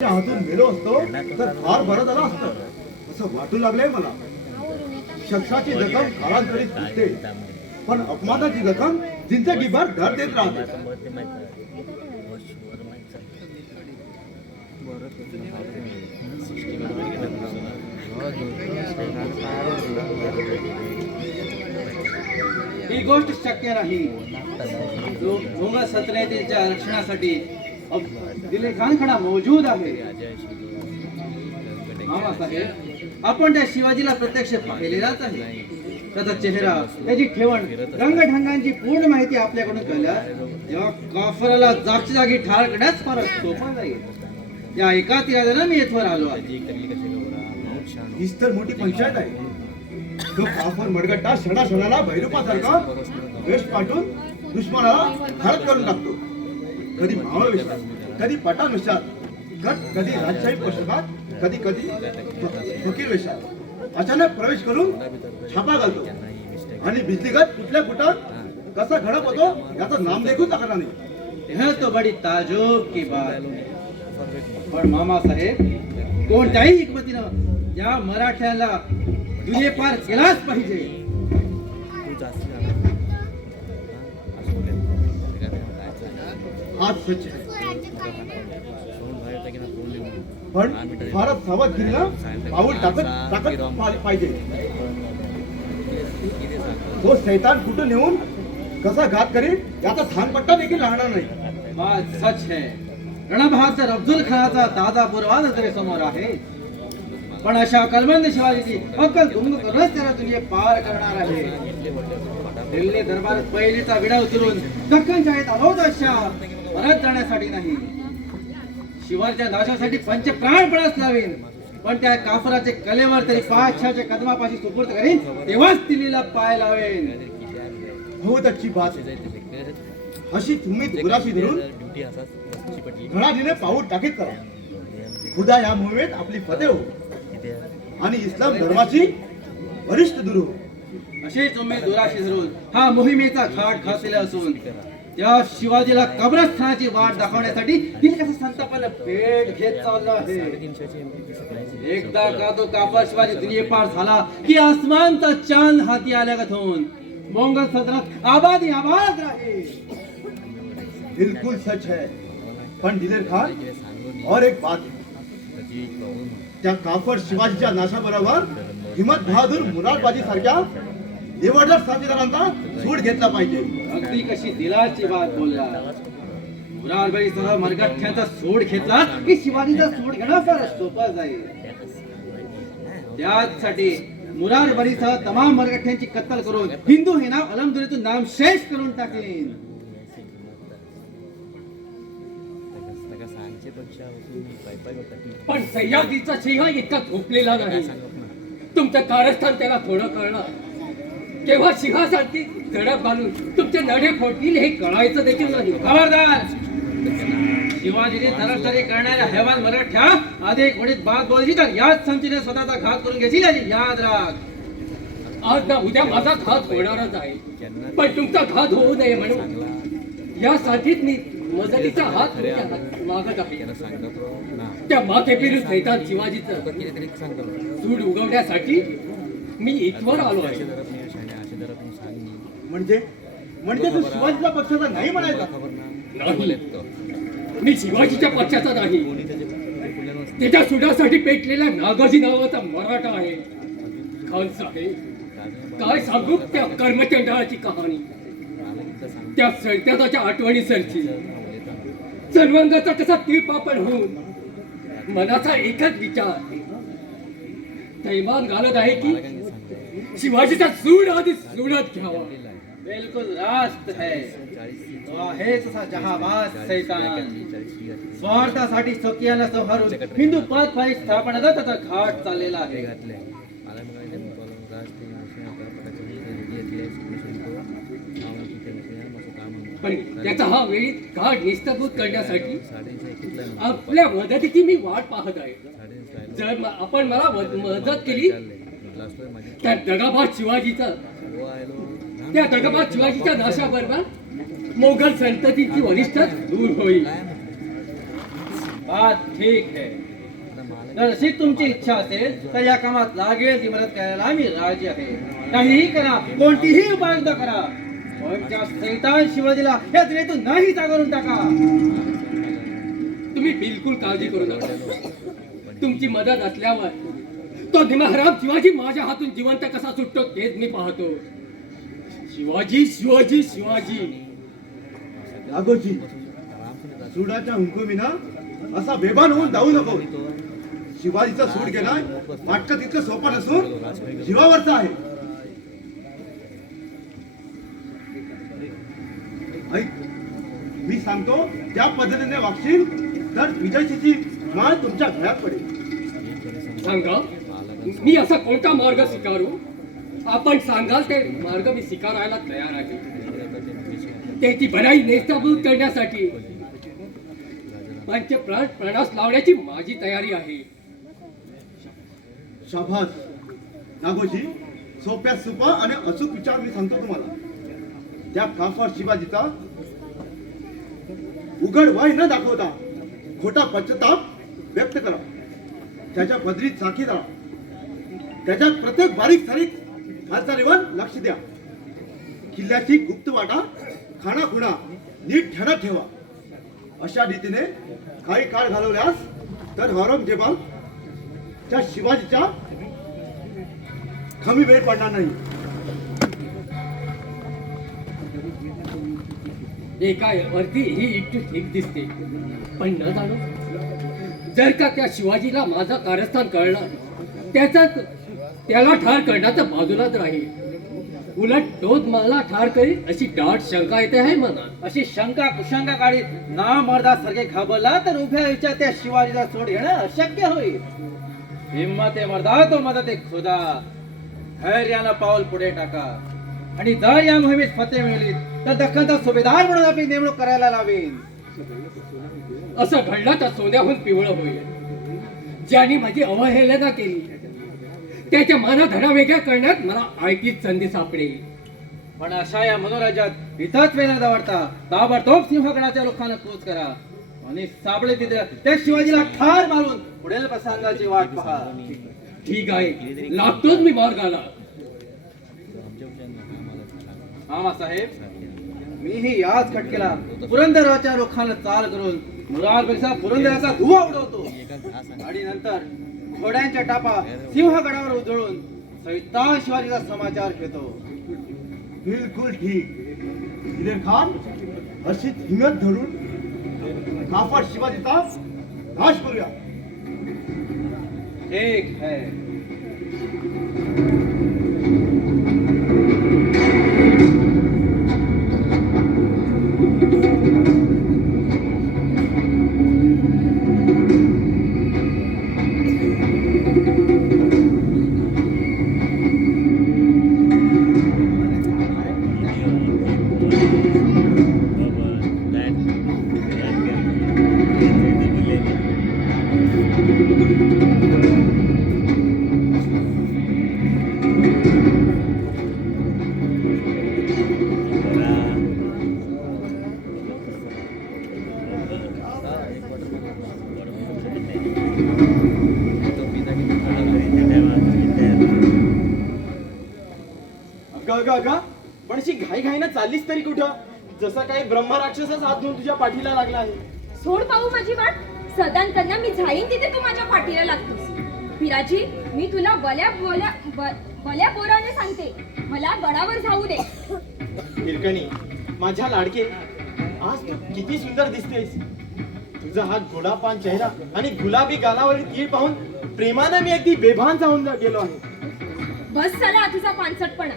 हातून गेलो असतो तर फार बरं झालं असतं असं वाटू लागलंय मला. शख्साची जखम काळांतरीत दिसते, पण अपमानाची जखम जिंदगीभर धर देत राहते. ही गोष्ट शक्य नाही. भोंगा सत्रेच्या रक्षणासाठी दिले खानखडा मौजूद आहे. मामासाहेब, आपण त्या शिवाजीला प्रत्यक्ष पाहिलेलाच आहे. त्याचा चेहरा, त्याची ठेवण, रंगढंगांची पूर्ण माहिती आपल्याकडून कळल्यास जेव्हा काफराला जागच्या जागी ठार करण्यास फार सोपा जाईल. या एका तिराद्यानं मी येथवर आलो आहे. हीच तर मोठी पंचायत आहे. तो काफर मडगट्टा क्षणाला भैरूपासारखा वेश पाठवून दुश्मनाला घात करून टाकतो. कधी मावळ वेशात, कधी पठाण वेशात, कधी राजशाही पोशाखात, कधी कधी फकीर वेशात अचानक प्रवेश करून छापा घालतो आणि बिजलीगत कुठल्या कुठं कसा घडप होतो याचं नाम देखील टाकणार नाही. यह तो बडी ताजुब की बात. पण मामासाहेब, कोणत्याही हिकमतीनं या मराठ्याला दुनिये पार केलाच पाहिजे. आज सच आहे, पण फारच सावधगिरीनं पाऊल टाकत पाहिजे. तो सैतान कुठं नेऊन कसा घात करील याचा थानपट्टा देखील राहणार नाही. बात सच है. रणबहादूर अब्दुल खानाचा ताजा पुरावा नजरेसमोर आहे. पण अशा कलबंद शिवाजीची अक्कल गुंग करूनच त्याला दुनिये पार करणार आहे. दिल्ली दरबारात पहिलीचा विडा उतरून दख्खनच्या येत आलो अशा परत जाण्यासाठी नाही. शिवाजीच्या नाशासाठी पंचप्राण पणास लावीन, पण त्या काफराचे कलेवर तरी पाचशाच्या कदमापाशी सुपूर्द करीन, तेव्हाच दिल्लीला पाय लावेन. बहुत अच्छी बात है. अशी तुम्ही दुराशी धरून घडाडीने पाऊल टाकीत करा. खुदा या मोहिमेत आपली फते हो आणि इस्लाम धर्माची वरिष्ठ दुरू. अशी तुम्ही दुराशी धरून हा मोहिमेचा घाट घातलेला असून त्या शिवाजीला कब्रस्थानाची वाट दाखवण्यासाठी तिने कसं संतापाला पेट घेत चालला आहे. एकदा का तो काफर शिवाजी दुनिये पार झाला की आसमानचा चांद हाती आल्यागत होऊन मोंगल सल्तनत आबादी आबाद राहील. बिल्कुल सच है. पण दिलेर खान, और एक बात है. त्या काफर शिवाजीच्या नाशाबरोबर हिम्मत बहादूर मुरादबाजी सारख्या निवडदार साथीदारांचा सूड घेतला पाहिजे. अगदी कशी दिलाची बात बोलला. मुरारबाईसह मरगठ्यांचा सूड घेतला की शिवाजीचा सूड घेणं फार सोपं जाईल. त्यासाठी मुरारबाईसह तमाम मरगठ्यांची कत्तल करून हिंदू हे नाव अलमदुरीतून नाम शेष करून टाकेन. पण सह्याद्रीचा सिंह इतका झोपलेला नाही. तुमचं कारस्थान त्याला थोडं कळणार. केव्हा सिंहासारखी धडक घालून तुमचे नडे फोडतील हे कळायचं देखील नाही. खबरदार! शिवाजीने तरतरी करणाऱ्या हैवान मराठ्या आधी घोडीत बात बोलली तर याच संचीने स्वतःचा घात करून घेशील याची याद राख. आज ना उद्या माझा घात होणारच आहे, पण तुमचा घात होऊ नये म्हणून यासाठीच मी मदतीचा हात मागत आहे. त्या माथे फिरून सैतान शिवाजीचं सूड उगवण्यासाठी मी इथवर आलो आहे. म्हणजे तू शिवाजीच्या पक्षाचा नाही म्हणायचा? नाही, मी शिवाजीच्या पक्षाचा नाही. त्याच्या सुडासाठी पेटलेला नागाजी नावाचा मराठा आहे. खान साहेब, काय सांगू त्या कर्मचंडाळाची कहाणी, त्या सैतानाच्या आठवणी सरची. सर्वांगाचा कसा तीळपापड होऊन मनाचा एकच विचार थैमान घालत आहे की शिवाजीचा सूड आधी सुडत घ्यावा. बिल्कुल रास्त है. तो आहे तसा जहाबाज सैतान. स्वार्थासाठी स्वकीयांना संहारून हिंदू पदफाई स्थापनेचा त्याचा घाट चाललेला आहे. पण त्याचा हा वेळी घाट निस्तभूत करण्यासाठी आपल्या मदतीची मी वाट पाहत आहे. जर आपण मला मदत केली तर दगाबाज शिवाजीचा त्या दगाबाज शिवाजीच्या नाशाबरोबर मोगल संततीची वरिष्ठ दूर होईल. बात ठीक है. तर अशी तुमची इच्छा असेल तर या कामात लागेल ती मदत करायला मी राजी आहे. काहीही करा, कोणतीही उपाययोजना करा, पण त्या सैतान शिवाजीला या दुनियेतून नाही जागरून टाका. तुम्ही बिलकुल काळजी करू नका. तुमची मदत असल्यावर तो निमहराम शिवाजी माझ्या हातून जिवंत कसा सुटतो तेच मी पाहतो. शिवाजी शिवाजी शिवाजी. नागोजी, सुडाच्या हुकुमीना असा बेभान होऊन जाऊ नको. शिवाजीचा सूड गेलाय वाटतं तितकं सोपं नसून जीवावरचा आहे. ऐक, मी सांगतो त्या पद्धतीने वागशील तर विजयची माळ तुमच्या घरात पडेल. सांगा मी असा कोणता मार्ग स्वीकारू? आपण सांगाल ते मार्ग मी स्वीकारायला तयार आहे. त्याची बनाई नेस्ताभूत करण्यासाठी पंचप्राण प्रणास लावण्याची माझी तयारी आहे. शाबास नागोजी, सोप्या सुपा आणि अचूक विचार मी सांगतो तुम्हाला. त्या काफर शिवाजीचा उघड वाय न दाखवता खोटा पश्चाताप व्यक्त करा. त्याच्या पदरीत साखी धरा. त्याच्यात प्रत्येक बारीक सारीक हालचालीवर लक्ष द्या. किल्ल्याची गुप्त वाटा खाणाखुणा नीट ठेवत ठेवा. अशा रीतीने काही काळ घालवल्यास तर औरंगजेबा त्या शिवाजीच्या कमी वेळ पडणार नाही. एका वरती ही इच्छू ठीक दिसते, पण न जाणो जर का त्या शिवाजीला माझा कारस्थान कळलं त्याला ठार करण्याचं बाजूलाच राहील. उलट तोच मला ठार करील अशी दाट शंका येते आहे मनात. अशी शंका कुशंका काढीत ना मर्दासारखे घाबरला तर उभ्या विचार त्या शिवाजीला सोड घेणं अशक्य होईल. हिम्मत आहे मर्दा तो मदत आहे खुदा. धैर्यानं पाऊल पुढे टाका आणि जर या मोहिमेत फते मिळली तर दख्खनचा सुभेदार म्हणून आपली नेमणूक करायला लावेन. असं घडलं तर सोन्याहून पिवळं होईल. ज्यांनी माझी अवहेलना केली त्याच्या मानधना वेगळ्या करण्यात मला ऐकीच संधी सापडेल. पण अशा या मनोराज्यात इथंच वेळ न दवडता ताबडतोब सिंहगडाच्या रुखानं कूच करा आणि सापडे तिथे त्या शिवाजीला ठार मारून पुढील प्रसंगाची वाट पहा. ठीक आहे, लागतोच मी मार्गाला. मामासाहेब, मीही याच खटकेला पुरंदराच्या रुखानं चाल करून मुरारपेक्षा पुरंदराचा धुवा उडवतो आणि नंतर घोड्यांच्या टापा सिंहगडावर उजळून सैतान शिवाजीचा समाचार घेतो. बिलकुल ठीक. दिलेर खान, अशीच हिम्मत धरून काफर शिवाजीचा नाश करूया. ठीक है. अगं पण अशी घाई घाईनं चाललीस तरी कुठं? जसं काही ब्रह्मराक्षसच हात धुवून तुझ्या पाठीला लागला आहे. सोड पाहू माझी वाट. सदांतना मी जाईन तिथे तू माझ्या पाठीला लागतोस. पिराजी, मी तुला बल्या बोराने सांगते, मला गडावर जाऊ दे. हिरकणी, माझ्या लाडके, आज तू किती सुंदर दिसतेस. तुझा हा गोडापान चेहरा आणि गुलाबी गालावरील तीळ पाहून प्रेमानं मी अगदी बेभान जाऊन गेलो आहे. बस चला तुझा पानसटपणा.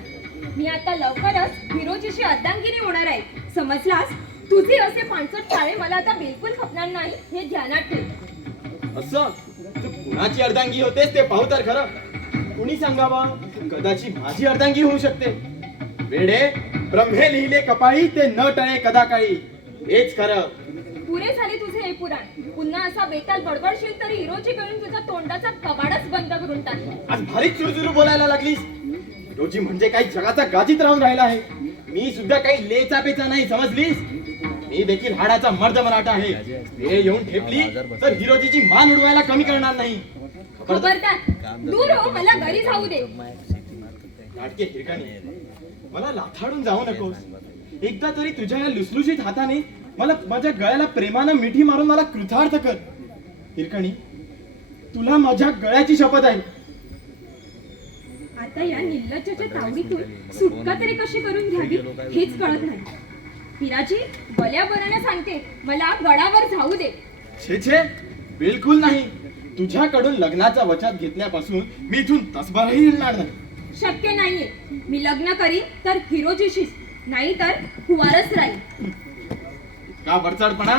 मी आता लवकरच फिरोजीशी अर्धांगिनी होणार आहे. समजलास? तुझे असे पानसट चाळे मला आता बिलकुल खपणार नाही हे ध्यानात ठेव. असं तू कुणाची अर्धांगी होतेस ते पाहू तर खरं. कुणी सांगावा? कदाचित माझी अर्धांगी होऊ शकते. वेडे, ब्रह्मे लिहिले कपाळी ते न टळे कदा काळी. हेच खरं. पुरे झाले तुझे हे पुराण. पुन्हा असा बेताल बडबडशील तरी हिरोजी कडून तुझा तोंडाचा कबाडच बंद करून टाक. आज भारीच चुरचुरू बोलायला लागलीस. रोजी म्हणजे काही जगाचा गाजीत राहून राहिला आहे. मी सुद्धा काही लेचा पेचा नाही, समजलीस? मी देखील हाडाचा मर्द मराठा आहे. हे येऊन ठेपली तर हिरोजीची मान उडवायला कमी करणार नाही. खबरदार, दूर हो, मला घरी जाऊ दे. लाडके हिरकणी, मला लाथाडून जाऊ नकोस. एकदा तरी तुझ्या या लुसलुशीत हाताने मला माझ्या गळ्याला प्रेमानं मिठी मारून मला कृतार्थ कर. हिरकणी, तुला माझ्या गळ्याची शपथ आहे. आता या निर्लज्जाच्या तावडीतून सुटका तरी कशी करून घ्यावी हेच कळत नाही. पिराजी, बल्या बऱ्याने सांगते, मला गडावर जाऊ दे. छे छे, बिलकुल नाही. तुझ्याकडून लग्नाचा वचन घेतल्यापासून मी इथून तसभरही हिलणार नाही. शक्य नाहीये. मी लग्न करीन तर हिरोजीशीच, नाही तर कुवारच राहील. का बडचडपणा?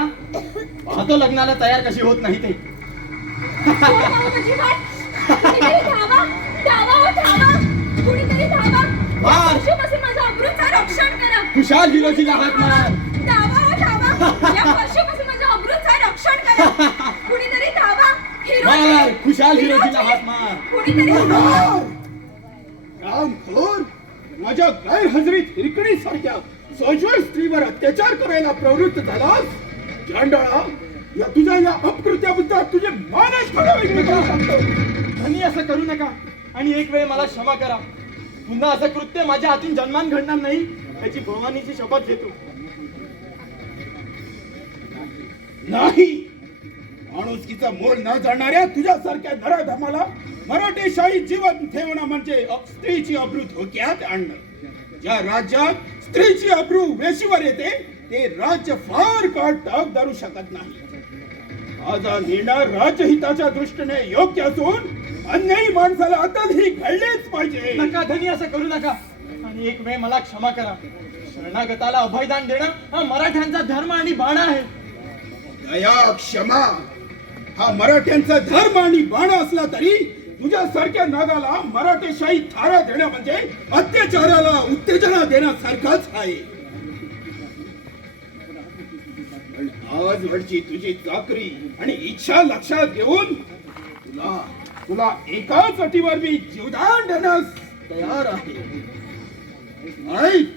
पाहतो लग्नाला तयार कशी होत नाही ते. सोड बाबा माझी वाट. कुणीतरी धावा, धावा हो धावा. कुणीतरी धावा. मार. पशुपासून माझं अब्रूचं रक्षण करा. खुशाल हिरोजीला हात मार. धावा हो धावा. या पशुपासून माझं अब्रूचं रक्षण करा. कुणीतरी धावा. मार. खुशाल हिरोजीला हात मार. कुणीतरी धावा. रामखोर, माझ्या गैरहजेरीत हिरकणी सारख्या सोजवळ स्त्रीवर अत्याचार करायला प्रवृत्त झालास. चांडाळा, या तुझ्या या अपकृत्याबद्दल तुझे मानच घडवायचे सांगतो. धनी असं करू नका आणि एक वेळ मला क्षमा करा. पुन्हा असं कृत्य माझ्या हातून जन्मान घडणार नाही याची भवानीची शपथ घेतो. नाही, माणुसकीचा मोल न जाणणाऱ्या तुझ्यासारख्या नराधमाला मराठेशाही जीवन ठेवणं म्हणजे स्त्रीची अब्रू धोक्यात आणणं. ज्या राज्यात स्त्रीची अब्रू वेशीवर येते ते राज्य फार काळ तग धरू शकत नाही. माझा निर्णय राजहिताच्या दृष्टीने योग्य असून अन्यायी माणसाला अतही घडलेच पाहिजे. नका धनी, असं करू नका आणि एक वेळ मला क्षमा करा. शरणागताला अभयदान देणं हा मराठ्यांचा धर्म आणि बाणा आहे. दया, क्षमा हा मराठ्यांचा धर्म आणि बाणा असला तरी तुझ्यासारख्या नागाला मराठेशाही थारा देणं म्हणजे अत्याचाराला उत्तेजना देण्यासारखाच आहे. पण आजवरची तुझी चाकरी आणि इच्छा लक्षात घेऊन तुला एकाच अटीवर मी जीवदान देण्यास तयार आहे. ऐक,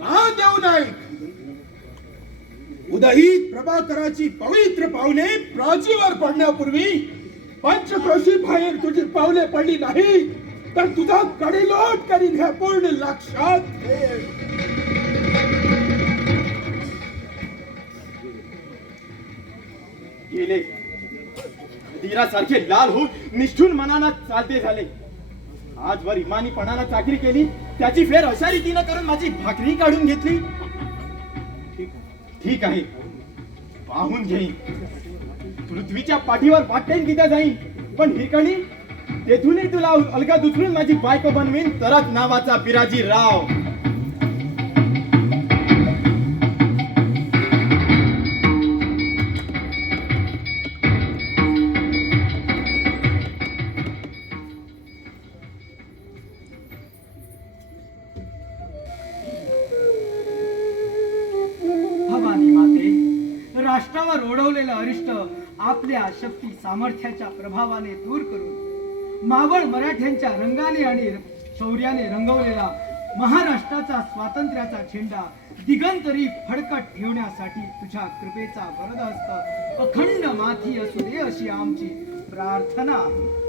कान देऊ ऐक. उदयीत प्रभाकराची पवित्र पावले प्राचीवर पडण्यापूर्वी पंचक्रोशी बाहेर तुझी पावले पडली नाही तर तुझा कडेलोट करीन हे पूर्ण लक्षात ठेव. गेले धीरासारखे लाल होऊन निष्ठून मनाला चालते झाले. आजवर इमानीपणाला चाकरी केली, त्याची फेर अशा रीतीनं करून माझी भाकरी काढून घेतली. ठीक आहे, पाहून घेईन. पृथ्वीच्या पाठीवर वाटेन तिथे जाईन, पण हिरकणी तेथूनही तुला अलगद उचलून माझी बायको बनवीन, तरच नावाचा पिराजी राव. भवानी माते, राष्ट्रावर ओढवलेलं अरिष्ट आपल्या शक्ती सामर्थ्याच्या प्रभावाने दूर करून मावळ मराठ्यांच्या रंगाने आणि शौर्याने रंगवलेला महाराष्ट्राचा स्वातंत्र्याचा झेंडा दिगंतरी फडकत ठेवण्यासाठी तुझ्या कृपेचा वरदहस्त अखंड माथी असू दे अशी आमची प्रार्थना आहे.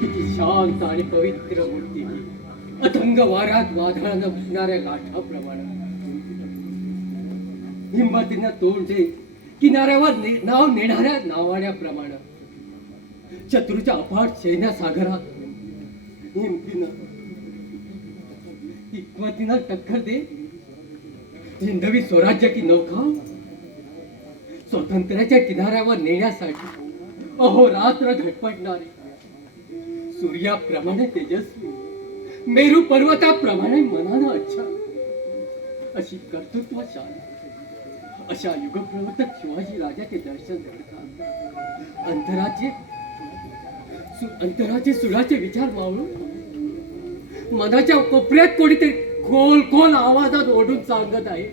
किती शांत आणि पवित्र मूर्ती, अथंग वाऱ्यात वादळानं उठणाऱ्या गाठाप्रमाणे हिंमतीनं तोंड देत किनाऱ्यावर नाव नेणाऱ्या नावाड्याप्रमाणे शत्रूच्या अफाट सैन्यसागरात हिमतीनं हिकमतीनं टक्कर दे हिंदवी स्वराज्य की नौका स्वातंत्र्याच्या किनाऱ्यावर नेण्यासाठी अहोरात्र धडपडणारे, सूर्याप्रमाणे तेजस्वी, मेरू पर्वताप्रमाणे मनानं अच्छा, अशी कर्तृत्वशाली अशा युगप्रवर्तक शिवाजी राजाचे दर्शन घडतात अंतराचे सुराचे विचार मावळून मनाच्या कोपऱ्यात कोणीतरी खोल खोल आवाजात ओढून सांगत आहे,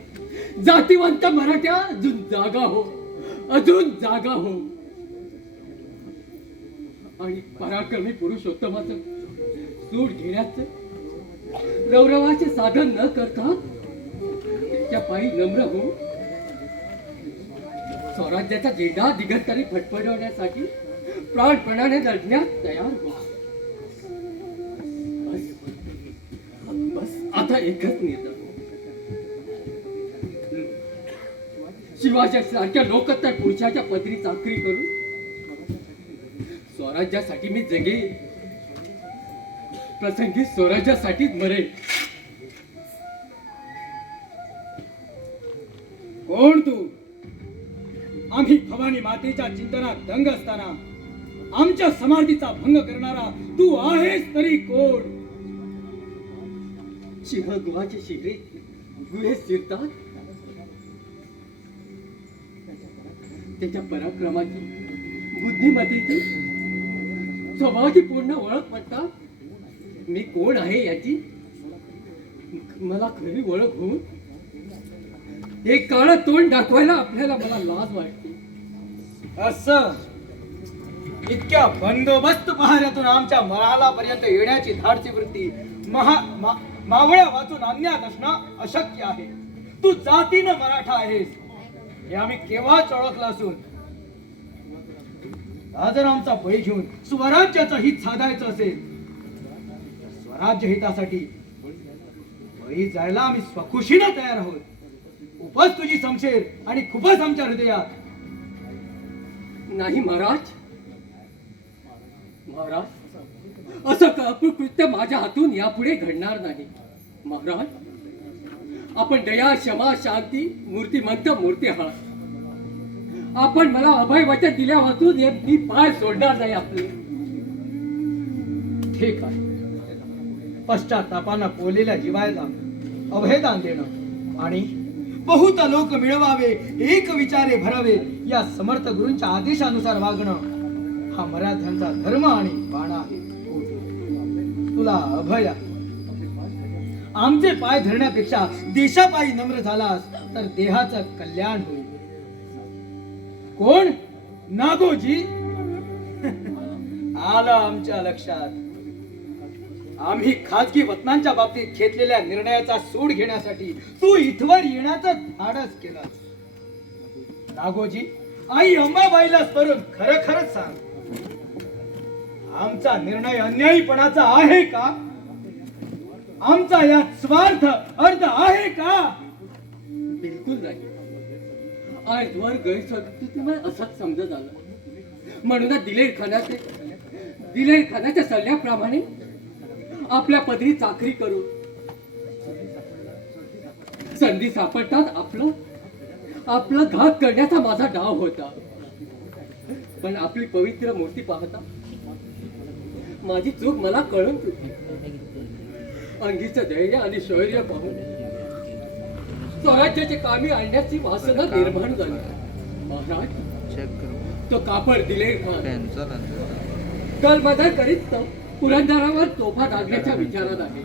जातीवंत मराठ्या अजून जागा हो, अजून जागा हो. आणि पराक्रमी पुरुषोत्तमाचं सूड घेण्याचं रौरवाचे साधन न करता त्याच्या पायी नम्र हो, स्वराज्याचा झेंडा दिगंतरी फडफडवण्यासाठी प्राणपणाने लढण्यास तयार हो. बस आता एकच निर्णय, शिवाजी सारख्या लोकत्तर पुरुषाच्या पदरी चाकरी करून स्वराज्यासाठी मी जगेन, प्रसंगी स्वराज्यासाठीच मरेन. कोण तू? आम्ही भवानी मातेच्या चिंतनात दंग असताना आमच्या समाधीचा भंग करणारा तू आहेस तरी कोण? सिंहगृहाचे शिगरे गुहे शिरतात, त्याच्या पराक्रमाची, बुद्धिमत्तेची, स्वभावाची पूर्ण ओळख पडतात. मी कोण आहे याची मला खरी ओळख होऊन एक काळं तोंड दाखवायला आपल्याला मला लाज वाटते. असं इतक्या बंदोबस्त पहाऱ्यातून आमच्या मरालापर्यंत येण्याची धाडसी वृत्ती मावळ्या वाचून आणण्यात असणं अशक्य आहे. तू जातीनं मराठा आहेस हे आम्ही केव्हाच ओळखलं असून जर आमचा बळी घेऊन स्वराज्याचं हित साधायचं असेल, स्वराज्य हितासाठी बळी जायला आम्ही स्वखुशीनं तयार आहोत. उपज तुझी समशेर आणि खूपच आमच्या हृदयात. नाही महाराज, असं कृत्य माझ्या हातून यापुढे घडणार नाही. महाराज, आपण दया, क्षमा, शांती, मूर्तिमंत मूर्ती आहात. आपण मला अभय वचन दिल्या वाचून मी पाय सोडणार नाही आपले. ठीक आहे, पश्चातापानं पोलेल्या जीवायला अभयदान देणं आणि बहुत लोक मिळवावे, एक विचारे भरावे या समर्थ गुरूंच्या आदेशानुसार वागणं हा मराठ्यांचा धर्म आणि बाणा आहे. तुला अभय आहे. आमचे पाय धरण्यापेक्षा देशापायी नम्र झालास तर देहाचं कल्याण होईल. कोण? नागोजी? आलं आमच्या लक्षात. आम्ही खाजगी वतनांच्या बाबतीत घेतलेल्या निर्णयाचा सूड घेण्यासाठी तू इथवर येण्याचं धाडस केलं. नागोजी, आई अंबाबाईला स्मरून खरं खरंच सांग, आमचा निर्णय अन्यायीपणाचा आहे का? आमचा यात स्वार्थ अर्थ आहे का? बिलकुल नाही. आजवर गैरसमजुतीमुळे असंच समजत आलं. म्हणूनच दिलेर खानाच्या सल्ल्याप्रमाणे आपल्या पदरी चाकरी करू संधी सापडतात आपलं घात करण्याचा माझा डाव होता. पण आपली पवित्र मूर्ती पाहता माझी चूक मला कळून चुकली. अंगीचं धैर्य आणि शौर्य पाहून स्वराज्याचे कामी आणण्याची वासना निर्माण झाली. महाराज, तो कापड दिलेर खान कलबदल करीत पुरंदरावर तोफा डागण्याच्या विचारात आहे.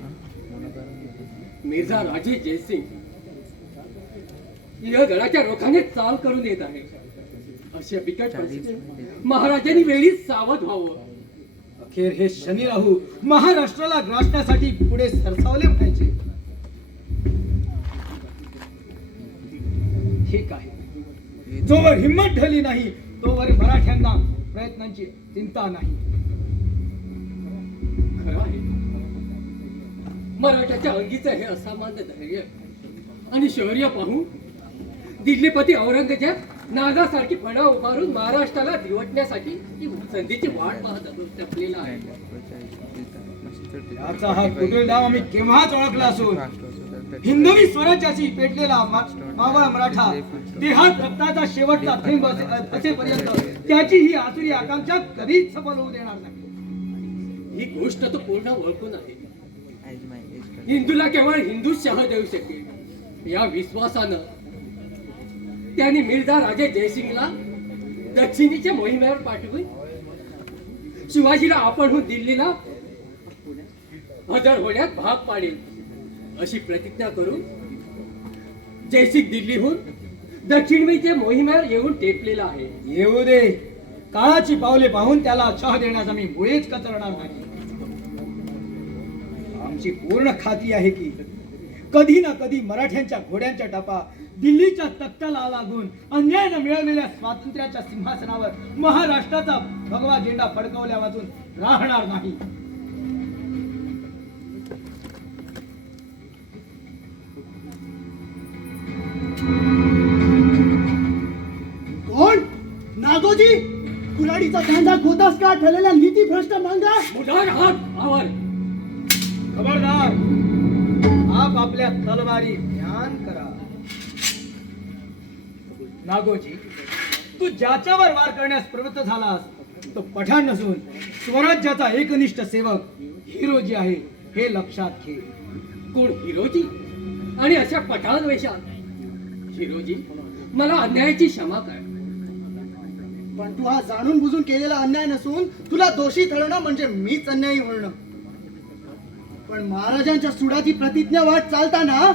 मिर्झा राजे जयसिंग या गडाच्या रोखाने चाल करून येत आहे. अशा बिकट परिस्थितीत महाराजांनी वेळीच सावध व्हावं. अखेर हे शनी राहू महाराष्ट्राला ग्रासण्यासाठी पुढे सरसावले पाहिजे. ठीक आहे, जोवर हिंमत ढळली नाही तोवर मराठ्यांना प्रयत्नांची चिंता नाही. खरं आहे, मराठ्याच्या अंगीचं हे असामान्य धैर्य आणि शौर्य पाहून दिल्लीपती औरंगजेब नागासारखी फणा उभारून महाराष्ट्राला दिवटण्यासाठी ही संधीची वाट पाहत टपलेला आहे. याचा हा कुटील डाव आम्ही केव्हाच ओळखला असून हिंदवी स्वराज्याची पेटलेला मावळा मराठा देहात रक्ताचा शेवटचा थेंब असेपर्यंत त्याची ही आसुरी आकांक्षा कधीच सफल होऊ देणार नाही. ही गोष्ट तो पूर्ण ओळखून आहे. हिंदूला केवळ हिंदूच शह देऊ शकेल. या विश्वासानं त्यांनी मिर्झा राजे जयसिंगला दक्षिणेच्या मोहिमेवर पाठवून शिवाजीला आपणहून दिल्लीला हजर होण्यात भाग पाडेल अशी प्रतिज्ञा करून जयसिंग दिल्लीहून दक्षिणेच्या मोहिमेवर येऊन टेपलेला आहे. येऊ दे. काळाची पावले पाहून त्याला छह देण्याचा मी मुळीच कचरणार नाही. आमची पूर्ण खात्री आहे की कधी ना कधी मराठ्यांच्या घोड्यांच्या टापा दिल्लीच्या तख्ताला लागून अन्यायानं मिळवलेल्या स्वातंत्र्याच्या सिंहासनावर महाराष्ट्राचा भगवा झेंडा फडकवल्या वाचून राहणार नाही. कोण? नागोजी? कुऱ्हाडीचा कांदा खोतास का ठरलेल्या नीती भ्रष्ट मांगा? मुठार हात आवर. खबरदार. आप आपल्या तलवारी ध्यान करा. नागोजी, तू ज्याच्यावर वार करण्यास प्रवृत्त झालास तो पठाण नसून स्वराज्याचा एकनिष्ठ सेवक हिरोजी आहे हे लक्षात घे. कोण हिरोजी? आणि अशा पठाण वेशात? हिरोजी, मला अन्यायाची क्षमा कर. पण तू हा जाणून बुजून केलेला अन्याय नसून तुला दोषी ठरवणं म्हणजे मीच अन्यायी होणं. पण महाराजांच्या सुडाची प्रतिज्ञा वाट चालताना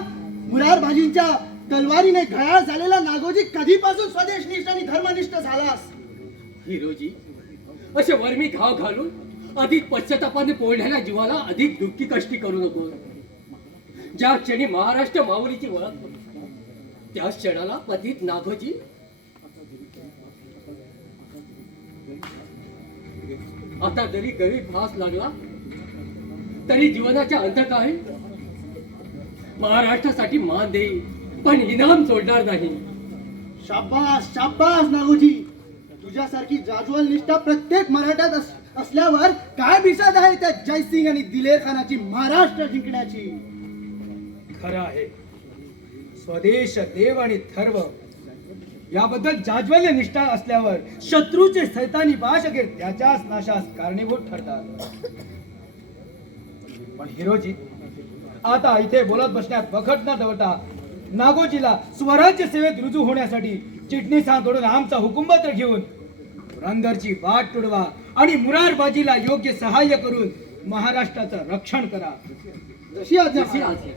मुरारबाजींच्या तलवारीने घायाळ झालेला नागोजी कधीपासून स्वदेशनिष्ठ आणि धर्मनिष्ठ झालास? हिरोजी, असे वर्मी घाव घालून अधिक पश्चातापाने पोळण्याच्या जीवाला अधिक दुःखी कष्टी करू नको. ज्या क्षणी महाराष्ट्र माऊलीची ओळख होती त्या क्षणाला पतित नागोजी आता जरी गरीब भास लागला तरी जीवनाच्या अंतकाळी महाराष्ट्रासाठी मान देईल पण इनाम सोडणार नाही. शाबास शाबास नागोजी. तुझ्यासारखी जाज्वल निष्ठा प्रत्येक मराठ्यात असल्यावर काय बिसाद आहे त्या जयसिंग आणि दिलेर खानाची महाराष्ट्र जिंकण्याची? खरं आहे. स्वदेश देव आणि धर्म याबद्दल जाज्वल्य निष्ठा असल्यावर शत्रूचे सैतानी पाश अखेर त्याच्याच नाशास कारणीभूत ठरतात. पण हिरोजी, आता इथे बोलत बसण्यात बखट न ठेवता नागोजीला स्वराज्य सेवेत रुजू होण्यासाठी चिटणीसांकडून आमचा हुकुमपत्र घेऊन पुरंदरची वाट तुडवा आणि मुरारबाजीला योग्य सहाय्य करून महाराष्ट्राचं रक्षण करा. जशी आज्ञा. जशी आज्ञा.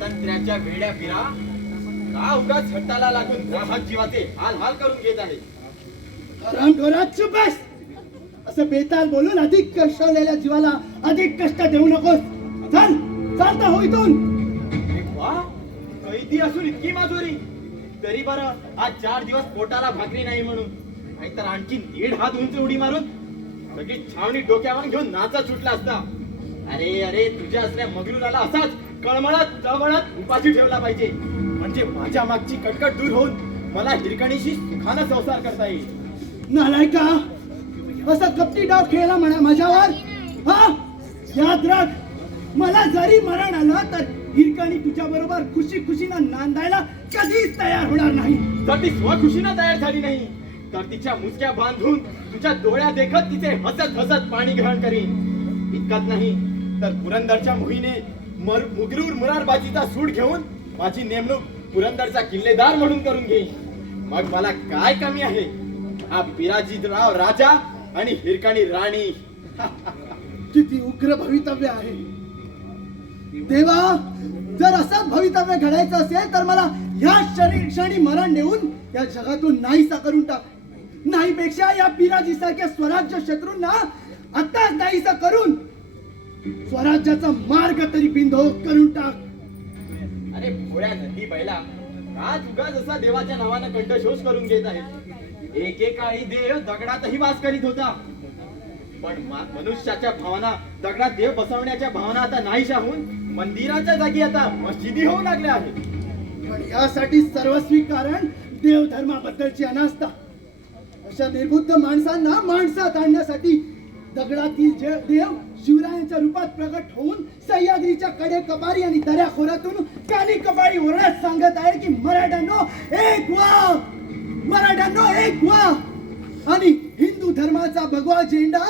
स्वातंत्र्याच्या वेड्या फिरा का उगाच हट्टाला लागून ग्राहक जीवाचे हाल हाल करून घेत आहे. हरामखोरात चुप बस. असं बेताल बोलून अधिक कष्टवलेल्या जीवाला अधिक कष्ट देऊ नकोस. चल चालता हो इथून. वा, कैदी असून इतकी माजुरी. तरी बरं आज 4 दिवस पोटाला भाकरी नाही म्हणून, नाहीतर आणखी 1.5 हात उंच उडी मारून सगळी छावणी डोक्यावर घेऊन नाचा सुटला असता. अरे अरे, तुझ्या असल्या मगरुराला असाच कळमळत तळमळत उपाशी ठेवला पाहिजे, म्हणजे माझ्या मागची कटकट दूर होऊन मला हिरकणीशी सुखानं संसार करता येईल. नालायका, असा कपटी डाव खेळला म्हणा माझ्यावर. हा, याद राख, मला जरी मरण आलं तर हिरकणी तुझ्या बरोबर खुशी खुशीनं नांदायला कधीच तयार होणार नाही. तर ती स्वखुशीनं तयार झाली नाही तर तिच्या मुसक्या बांधून तुझ्या डोळ्या देखत तिचे हसत हसत पाणी ग्रहण करीन. इतकंच नाही तर पुरंदरच्या मोहीने मुगरूर मुरारबाजीचा सूड घेऊन माझी नेमणूक पुरंदरचा किल्लेदार म्हणून करून घेईन. मग मला काय कमी आहे? हा बिराजीराव राजा आणि हिरकणी राणी. किती उग्र भवितव्य आहे देवा. जर असंच भवितव्य घडायचं असेल तर मला ह्या क्षणी मरण देऊन या जगातून नाहीसा करून टाक. नाहीपेक्षा या पिराजी सारख्या स्वराज्य शत्रूंना आताच नाहीसा करून स्वराज्याचा मार्ग तरी बिंदोक करून टाक. अरे भोळ्या नंदी बैला, का तुगा जसा देवाच्या नावानं कंठशोष करून घेत आहे? एकेकाळी देव दगडातही वास करीत होता, पण मनुष्याच्या भावना दगडात देव बसवण्याच्या भावना आता नाहीशा होऊन मंदिराच्या जागी आता मस्जिदी होऊ लागल्या आहेत. पण यासाठी सर्वस्वी कारण देवधर्माबद्दलची अनास्था. अशा निर्बुद्ध माणसांना माणसात आणण्यासाठी दगडातील देव शिवरायांच्या रूपात प्रकट होऊन सह्याद्रीच्या कडे कपारी आणि दऱ्याखोऱ्यातून कानी कपाळी ओरडत सांगत आहे की मराठ्यांनो एक व्हा, मराठ्यांनो एक व्हा आणि हिंदू धर्माचा भगवा झेंडा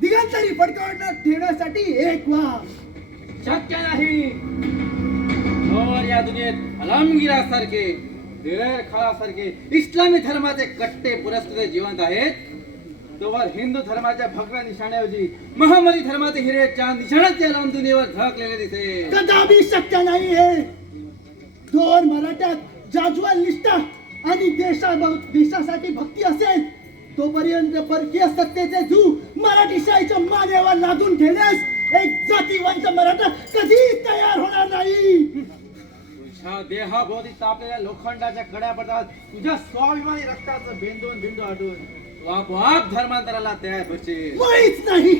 दिगंतरी फडकवण्यात ठेवण्यासाठी एक व्हा. शक्य नाही. और या दुनियेत अलमगिरासारखे दिलेर खालासारखे इस्लामी धर्माचे कट्टे पुरस्कृत जिवंत आहेत, तोवर हिंदू धर्माच्या भगव्या निशाण्याऐवजी महम्मदी धर्माचे हिरे चांद निशाणाच या रामधुनीवर झळकलेले दिसे. कदापि शक्य नाही हे. दोन मराठ्यात जाज्वल निष्ठा आणि देशासाठी भक्ती असेल तोपर्यंत परकीय सत्तेचे झू मराठीशाहीच्या मानेवर लादून ठेवण्यास एक जातीवंत मराठा कधीच तयार होणार नाही. तुझ्या देहाभोवती तापलेल्या लोखंडाच्या कड्या पडतात. तुझ्या स्वाभिमानी रक्ताचं बिंदू आटून तू आपोआप धर्मांतराला तयार होशील. मुळीच नाही.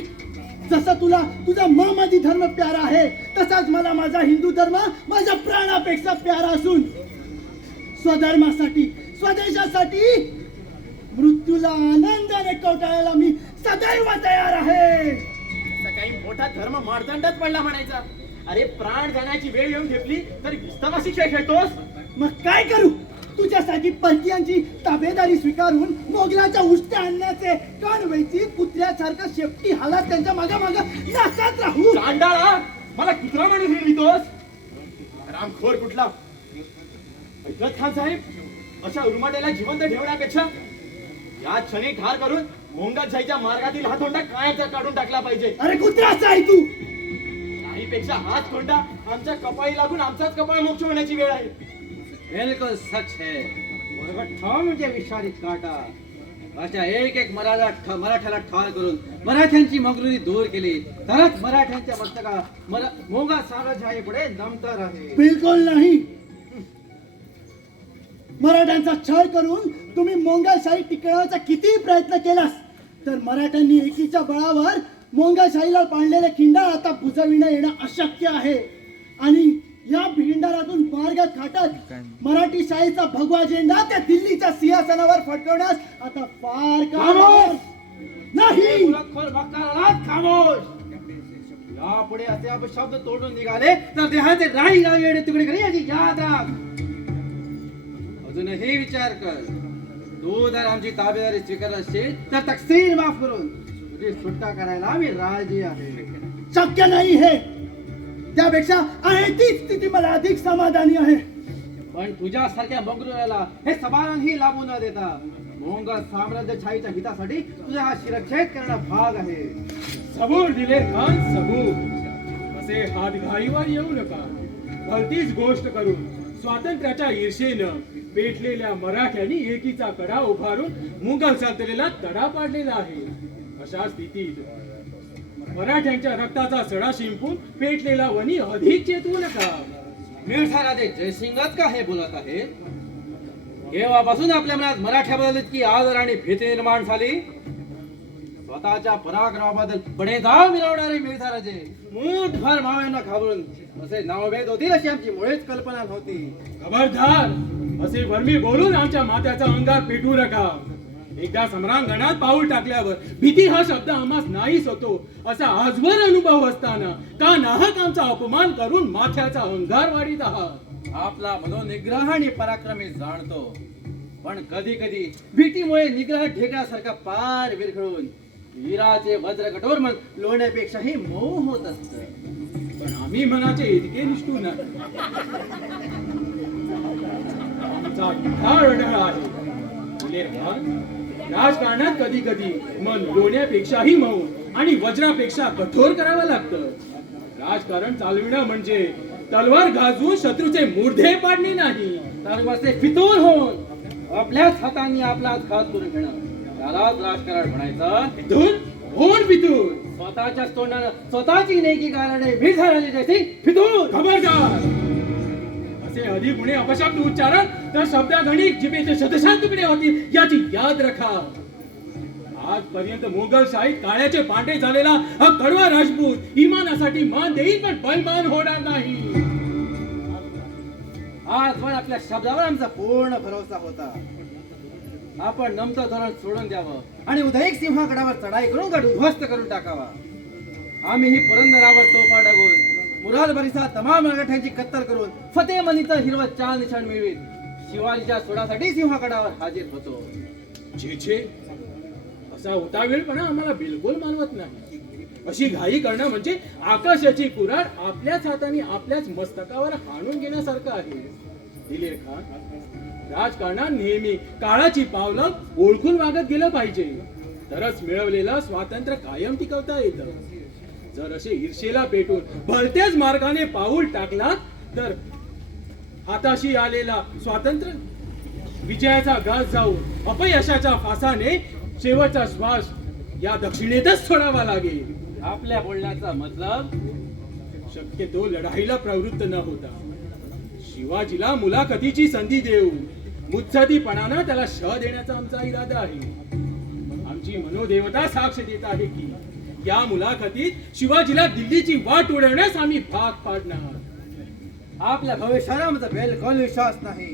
जसं तुला तुझा महम्मदी धर्म प्यारा आहे तसाच मला माझा हिंदू धर्म माझ्या प्राणापेक्षा प्यारा असून स्वधर्मासाठी स्वदेशासाठी मृत्यूला आनंदाने कवटाळायला मी सदैव तयार आहे. असा काही मोठा धर्म मारदंडात पडला म्हणायचा. अरे प्राण जाण्याची वेळ येऊन ठेवली तरी विस्तमाशी खेळ खेळतोस. मग काय करू? तुझ्यासाठी परकीयांची ताबेदारी स्वीकारून मोगलाच्या उष्ट्या आणण्याचे कानवैची कुत्र्यासारखं शेपटी हालात त्यांच्या मागा नाचत राहू. चांडाळा, मला कुत्रा म्हणून हिरवितोस? रामखोर कुठला? ऐकत खान साहेब, अशा उर्माट्याला जिवंत ठेवण्यापेक्षा या क्षणी ठार करून मोंगलशाहीच्या मार्गातील हा तोंडा कायमचा काढून टाकला पाहिजे. अरे कुत्र्याचा आहे तू. नाहीपेक्षा हाच तोंडा आमच्या कपाळी लागून आमचाच कपाळ मोक्ष होण्याची वेळ आहे. बिलकुल सच है. मुरगट्ठा म्हणजे विषारी काटा. अशा एक मराठ्याला ठार करून मराठ्यांची मगरुरी दूर केली तरच मराठ्यांच्या मस्तका मोंगा साम्राज्यापुढे नमतर आहे. बिलकुल नाही. मराठ्यांचा छळ करून तुम्ही मोंगलशाही टिकवण्याचा कितीही प्रयत्न केलास तर मराठ्यांनी एकीच्या बळावर मोंगलशाहीला पाडलेले खिंडार आता बुजविणं येणं अशक्य आहे. आणि या भिंडारातून मार्ग खाटत मराठी शाहीचा भगवा झेंडा त्या दिल्लीच्या सिंहासनावर फडकवण्यास आता फार काळ नाही. खामोश. यापुढे असे अपशब्द तोडून निघाले तर देहाचे राही येणे तिकडे घरी याची याद राख. अजूनही विचार कर. तू जर आमची ताबेदारी स्वीकारत असेल तर तकसीर माफ करून तुझी सुट्टा करायला मी राजी आहे. शक्य नाही हे. त्यापेक्षा आहे तीच स्थिती मला अधिक समाधानी आहे. पण तुझ्यासारख्या मगरुराला हे समाधानही लाभू न देता मोंगल साम्राज्यशाहीच्या हितासाठी तुझा हा शिरच्छेद करणं भाग आहे. सबूर दिले खान सबूर. असे हातघाईवर येऊ नका. भलतीच गोष्ट करून स्वातंत्र्याच्या ईर्षेनं पेटलेल्या मराठ्यांनी एकीचा कडा उभारून मुघल सल्तनतीला तडा पाडलेला आहे. अशा स्थितीत मराठ्यांच्या रक्ताचा सडा शिंपून पेटलेला वनी अधिक चेतवू नका. मिर्झा राजे जयसिंगच का हे बोलत आहे? केव्हापासून आपल्या मनात मराठ्याबद्दल इतकी आदर आणि भीती निर्माण झाली? स्वतःच्या पराक्रमाबद्दल बडेजाव मिळवणारे मिर्झा राजे मूठभर मावेंना घाबरून असे नावभेद होतील अशी आमची मुळेच कल्पना नव्हती. खबरदार, असे वर्मी बोलून आमच्या मात्याचा अंगार पेटू नका. एकदा सम्रांगणात पाऊल टाकल्यावर भीती हा शब्द आम्हास नाहीच होतो असा आजवर अनुभव असताना का नाहक आमचा अपमान करून माथ्याचा अंगार वाढीत आहात? आपला मनोनिग्रह आणि पराक्रमी जाणतो, पण कधी कधी भीतीमुळे निग्रह ढेकण्यासारखा पार विरघळून वीराचे वज्र कठोर मन लोण्यापेक्षाही मऊ होत असत. पण आम्ही मनाचे इतके निष्ठुर नाही. आमचा हा रडळ आहे. दिलेर खान, राजकारणात कधी कधी मन लोण्यापेक्षाही मऊ आणि वज्रापेक्षा कठोर करावं लागतं. राजकारण चालविणं म्हणजे तलवार गाजवून शत्रूचे मुर्धे पाडणे नाही. सर्वसे फितूर होऊन आपल्याच हातांनी आपलाच घात करून घेणं त्यालाच राजकारण म्हणायचं. फितूर होऊन फितूर. स्वतःच्याच तोंडानं स्वतःची नेकी गाळणे मिळालेली जैसी फितूर. खबरदार, असे अधिक गुणे अपशब्द उच्चारण तर शब्दागणिक जिभेचे शतशात तुकडे होतील याची याद रखा. आजपर्यंत मोगलशाहीत काळ्याचे पांढरे झालेला हा कडवा राजपूत इमानासाठी मान देईल पण बैमान होणार नाही. आजवर आपल्या शब्दावर आमचा पूर्ण भरोसा होता. आपण नमतं धोरण सोडून द्यावं आणि उदयिक सिंहागडावर चढाई करून गड उद्ध्वस्त करून टाकावा. आम्ही पुरंदरावर तोफा डागून मुराद परिसरात तमाम मराठ्यांची कत्तल करून फतेमनीचं हिरवं चाल निशाण मिळवीत शिवाजीच्या सोडासाठी सिंहागडावर हाजीर होतो. छे छे, असा उतावीळपणा आम्हाला बिलकुल मानवत नाही. अशी घाई करणं म्हणजे आकाशाची कुऱ्हाड आपल्याच हाताने आपल्याच मस्तकावर हाणून घेण्यासारखं आहे. दिलेर खान, राजकारणात नेहमी काळाची पावलं ओळखून वागत गेलं पाहिजे, तरच मिळवलेलं स्वातंत्र्य कायम टिकवता येतं. जर असे ईर्षेला पेटून भलत्याच मार्गाने पाऊल टाकलात तर हाताशी आलेला स्वातंत्र्य विजयाचा घास जाऊन अपयशाच्या फासाने शेवटचा श्वास या दक्षिणेतच सोडावा लागेल. आपल्या बोलण्याचा मतलब शक्यतो लढाईला प्रवृत्त न होता शिवाजीला मुलाखतीची संधी देऊ मुत्सदीपणानं त्याला शह देण्याचा आमचा इरादा आहे. आमची मनोदेवता साक्ष देत आहे की या मुलाखतीत शिवाजीला दिल्लीची वाट उडवण्यास आम्ही भाग पाडणार. आपल्या भविष्याला आमचा बिलकुल विश्वास नाही.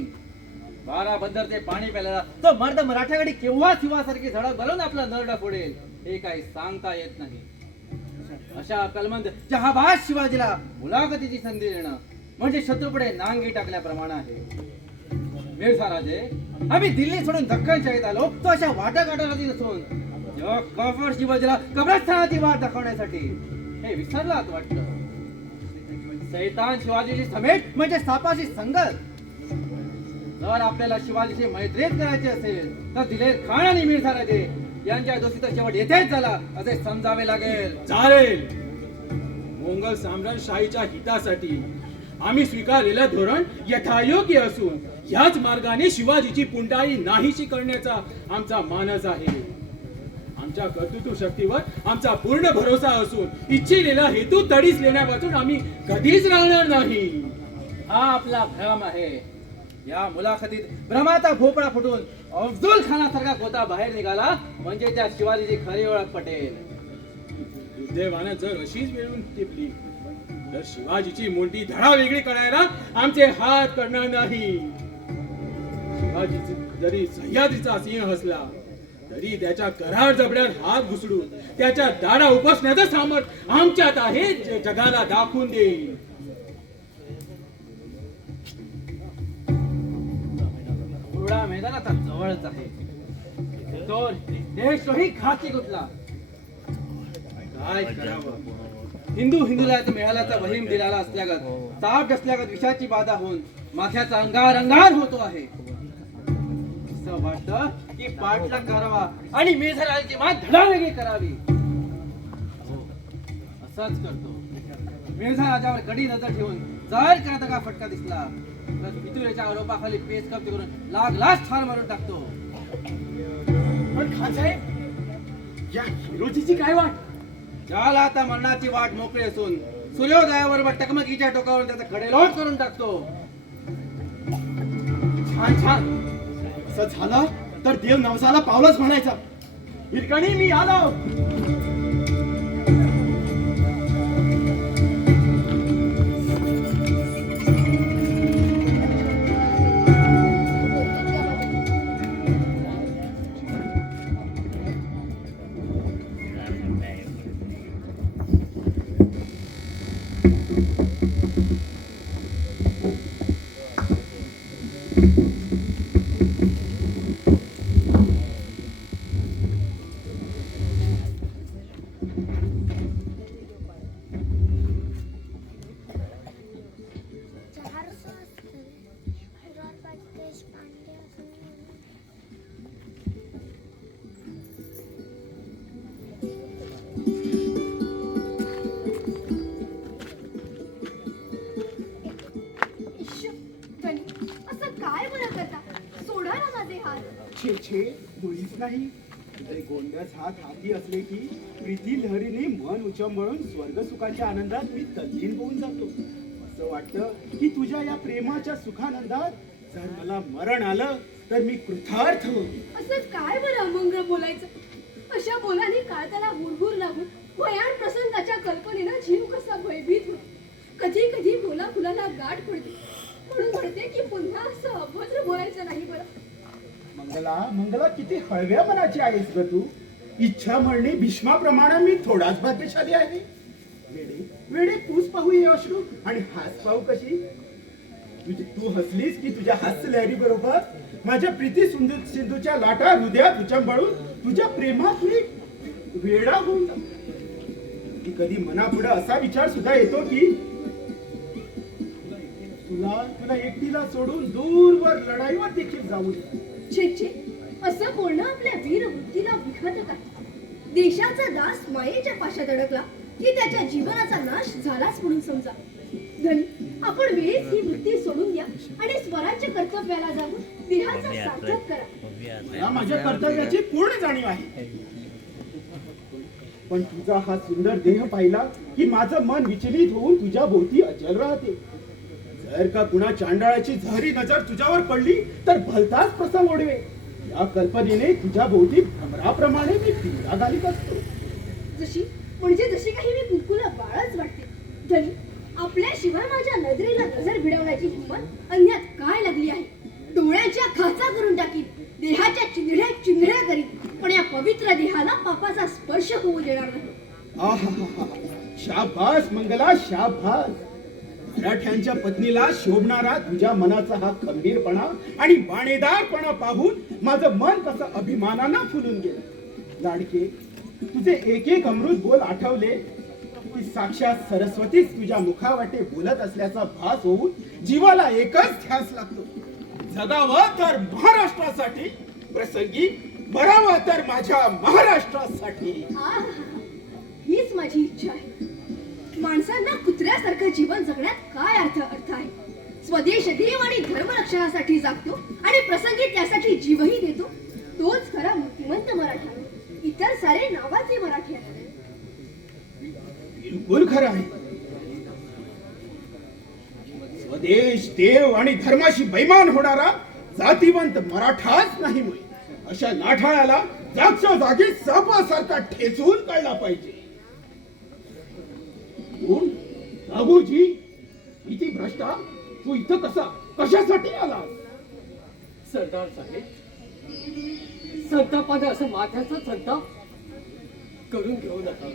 12 बंदरचे पाणी प्यायला तो मर्द मराठ्याकडे केव्हा शिवासारखी झडप घालून आपला नरडा फोडेल हे काही सांगता येत नाही. अशा कलमंद जहाबाज शिवाजीला मुलाखतीची संधी देणं म्हणजे शत्रूपुढे नांगी टाकल्याप्रमाणे आहे. मिर्झा राजे, आम्ही दिल्ली सोडून दख्खनच्या येत आलो तो अशा वाटाघाटाला नसून जेव्हा काफर शिवाजीला कब्रस्थानाची वाट दाखवण्यासाठी. हे विसरलात वाटतं. सैतान शिवाजीची समेट म्हणजे सापाशी संगत. जर आपल्याला शिवाजीशी मैत्रीत करायचे असेल तर दिलेर खान आणि मिर्झा राजे यांच्या दोस्तीचा शेवट येथेच झाला असे समजावे लागेल. चालेल. मोंगल साम्राज्यशाहीच्या हितासाठी आम्ही स्वीकारलेलं धोरण यथायोग्य असून ह्याच मार्गाने शिवाजीची पुंडाई नाहीशी करण्याचा आमचा मानस आहे. आमच्या कर्तृत्व शक्तीवर आमचा पूर्ण भरोसा असून इच्छिलेला हेतू तडीस लेण्यापासून आम्ही कधीच राहणार नाही. हा आपला भ्रम आहे. या मुलाखतीत भ्रमाचा भोपळा फुटून अफजल खानासारखा गोता बाहेर निघाला म्हणजे त्या शिवाजीची खरी ओळख पटेल. दुर्दैवानं जर अशीच मिळून टिपली तर शिवाजीची मुंडी धडा वेगळी करायला आमचे हात करणार नाही. शिवाजी जरी सह्याद्रीचा सिंह असला तरी त्याच्या करार जबड्यात हात घुसडून त्याच्या दाढा उपसण्याचं सामर्थ्य आमच्यात आहे जे जगाला दाखवून देईल. थोडा मैदान आता जवळच आहे. तो देशही घाती गुतला. काय करावं? हिंदूला मिळाल्याचा वहीम दिलाला असल्यागत ताप डसल्यागत विषाची बाधा होऊन माथ्याचा अंगार अंगार होतो आहे. असं वाटतं की पाठलाग करावा आणि मेझराची मात धडावेगळी करावी. असंच करतो. मेझा राजावर कडी नजर ठेवून जर करता का फटका दिसला तर पितुरेच्या आरोपाखाली पेच कब्जे करून लागलाच ठार मारून टाकतो. पण खान साहेब, या हिरोजीची काय वाट? ज्याला आता मरणाची वाट मोकळी असून सूर्योदयाबरोबर टकमकीच्या टोकावर त्याचा कडेलोट करून टाकतो. छान छान. असं झालं तर देव नवसाला पावलंच म्हणायचं. हिरकणी मी आलो. छे मुळीच नाही. तरी गोंड्याच हात हाती असले की प्रीती लहरीने मन उचंबळून स्वर्ग सुखाच्या आनंदात मी तल्लीन होऊन जातो. असं वाटतं की तुझ्या या प्रेमाच्या सुखानंदात जर मला मरण आलं तर मी कृतार्थ होईल. असं काय बरं अमंगळ बोलायचं? अशा बोलाने काळ त्याला हुरहुर लागून भयान प्रसंगाच्या कल्पनेनं जीव कसा भयभीत होतो. कधी कधी बोला फुलाला गाठ पडते म्हणून म्हणते की पुन्हा असं अभद्र बोलायचं नाही बरं. मंगला किती हळव्या मनाची आहेस ग तू. इच्छा म्हणणे भीष्माप्रमाणे मी थोडाच भाग्यशाली आहे. वेडे वेडे तूच पाहू हे अश्रू आणि हास पाहू कशी. तू हसलीस की तुझ्या हास्य लहरी बरोबर माझ्या प्रीती सिंधूच्या लाटा हृदयात उचंबळून तुझ्या प्रेमात मी वेडा होऊन जातो. की कधी मनापुढे असा विचार सुद्धा येतो की तुला एकटीला सोडून दूरवर लढाईवर देखील जाऊ दे. छे छे, असं बोलणं आपल्या वीर वृत्तीला विघातक आहे. देशाचा दास मायेच्या पाशात अडकला की त्याच्या जीवनाचा नाश झालाच म्हणून समजा. धनी, आपण वेळेस ही वृत्ती सोडून द्या आणि स्वराज्य कर्तव्याला जाऊन देहाचा सार्थक करा. मला माझ्या कर्तव्याची पूर्ण जाणीव आहे. पण तुझा हा सुंदर देह पाहिला की माझं मन विचलित होऊन तुझ्या भोवती अचल राहते. जर का कुणा चांडाळाची झहरी नजर तुझ्यावर पडली तर भलताच प्रसंग ओढवे. या कल्पनेने तुझ्या भोवती भ्रमराप्रमाणे मी पिंगा घालीत असतो. जशी काही मी कुलकुला बाळच वाटते. धनी, आपल्याशिवाय माझ्या नजरेला नजर भिडवण्याची हिंमत अन्यात काय लागली आहे. डोळ्यांच्या खाचा करून टाकीन, देहाच्या चिंधड्या करीन, पण या पवित्र देहाला पापाचा स्पर्श होऊ देणार नाही. आहाहाहा, शाबास मंगला, शाबास. मराठ्यांच्या पत्नीला शोभणारा तुझ्या मनाचा हा खंबीरपणा आणि बाणेदारपणा पाहून माझं मन कसं अभिमानानं फुलून गेलं. लाडके, तुझे एक एक अमृत बोल आठवले की साक्षात सरस्वतीच तुझ्या मुखावाटे बोलत असल्याचा भास होऊन जीवाला एकच ध्यास लागतो. जगावं तर महाराष्ट्रासाठी, प्रसंगी मरावं तर माझ्या महाराष्ट्रासाठी. हीच माझी इच्छा आहे. माणसांना कुत्र्यासारखं जीवन जगण्यात काय अर्थ आहे. स्वदेश देव आणि धर्मरक्षणासाठी जागतो आणि प्रसंगी त्यासाठी जीवही देतो. तोच खरा मूर्तिमंत मराठा. इतर सारे नावाचे मराठी आहेत. बिलकुल खरं आहे. स्वदेश देव आणि धर्माशी बैमान होणारा जातीवंत मराठाच नाही मुळे अशा नाठाळाला जागच्या जागी सापासारखा ठेचून काढला पाहिजे. कोण? राघोजी, किती भ्रष्टा. तू इथं कशासाठी आलास? सरदार साहेब, संतापाने असं माथ्याचा संताप करून घेऊ नका.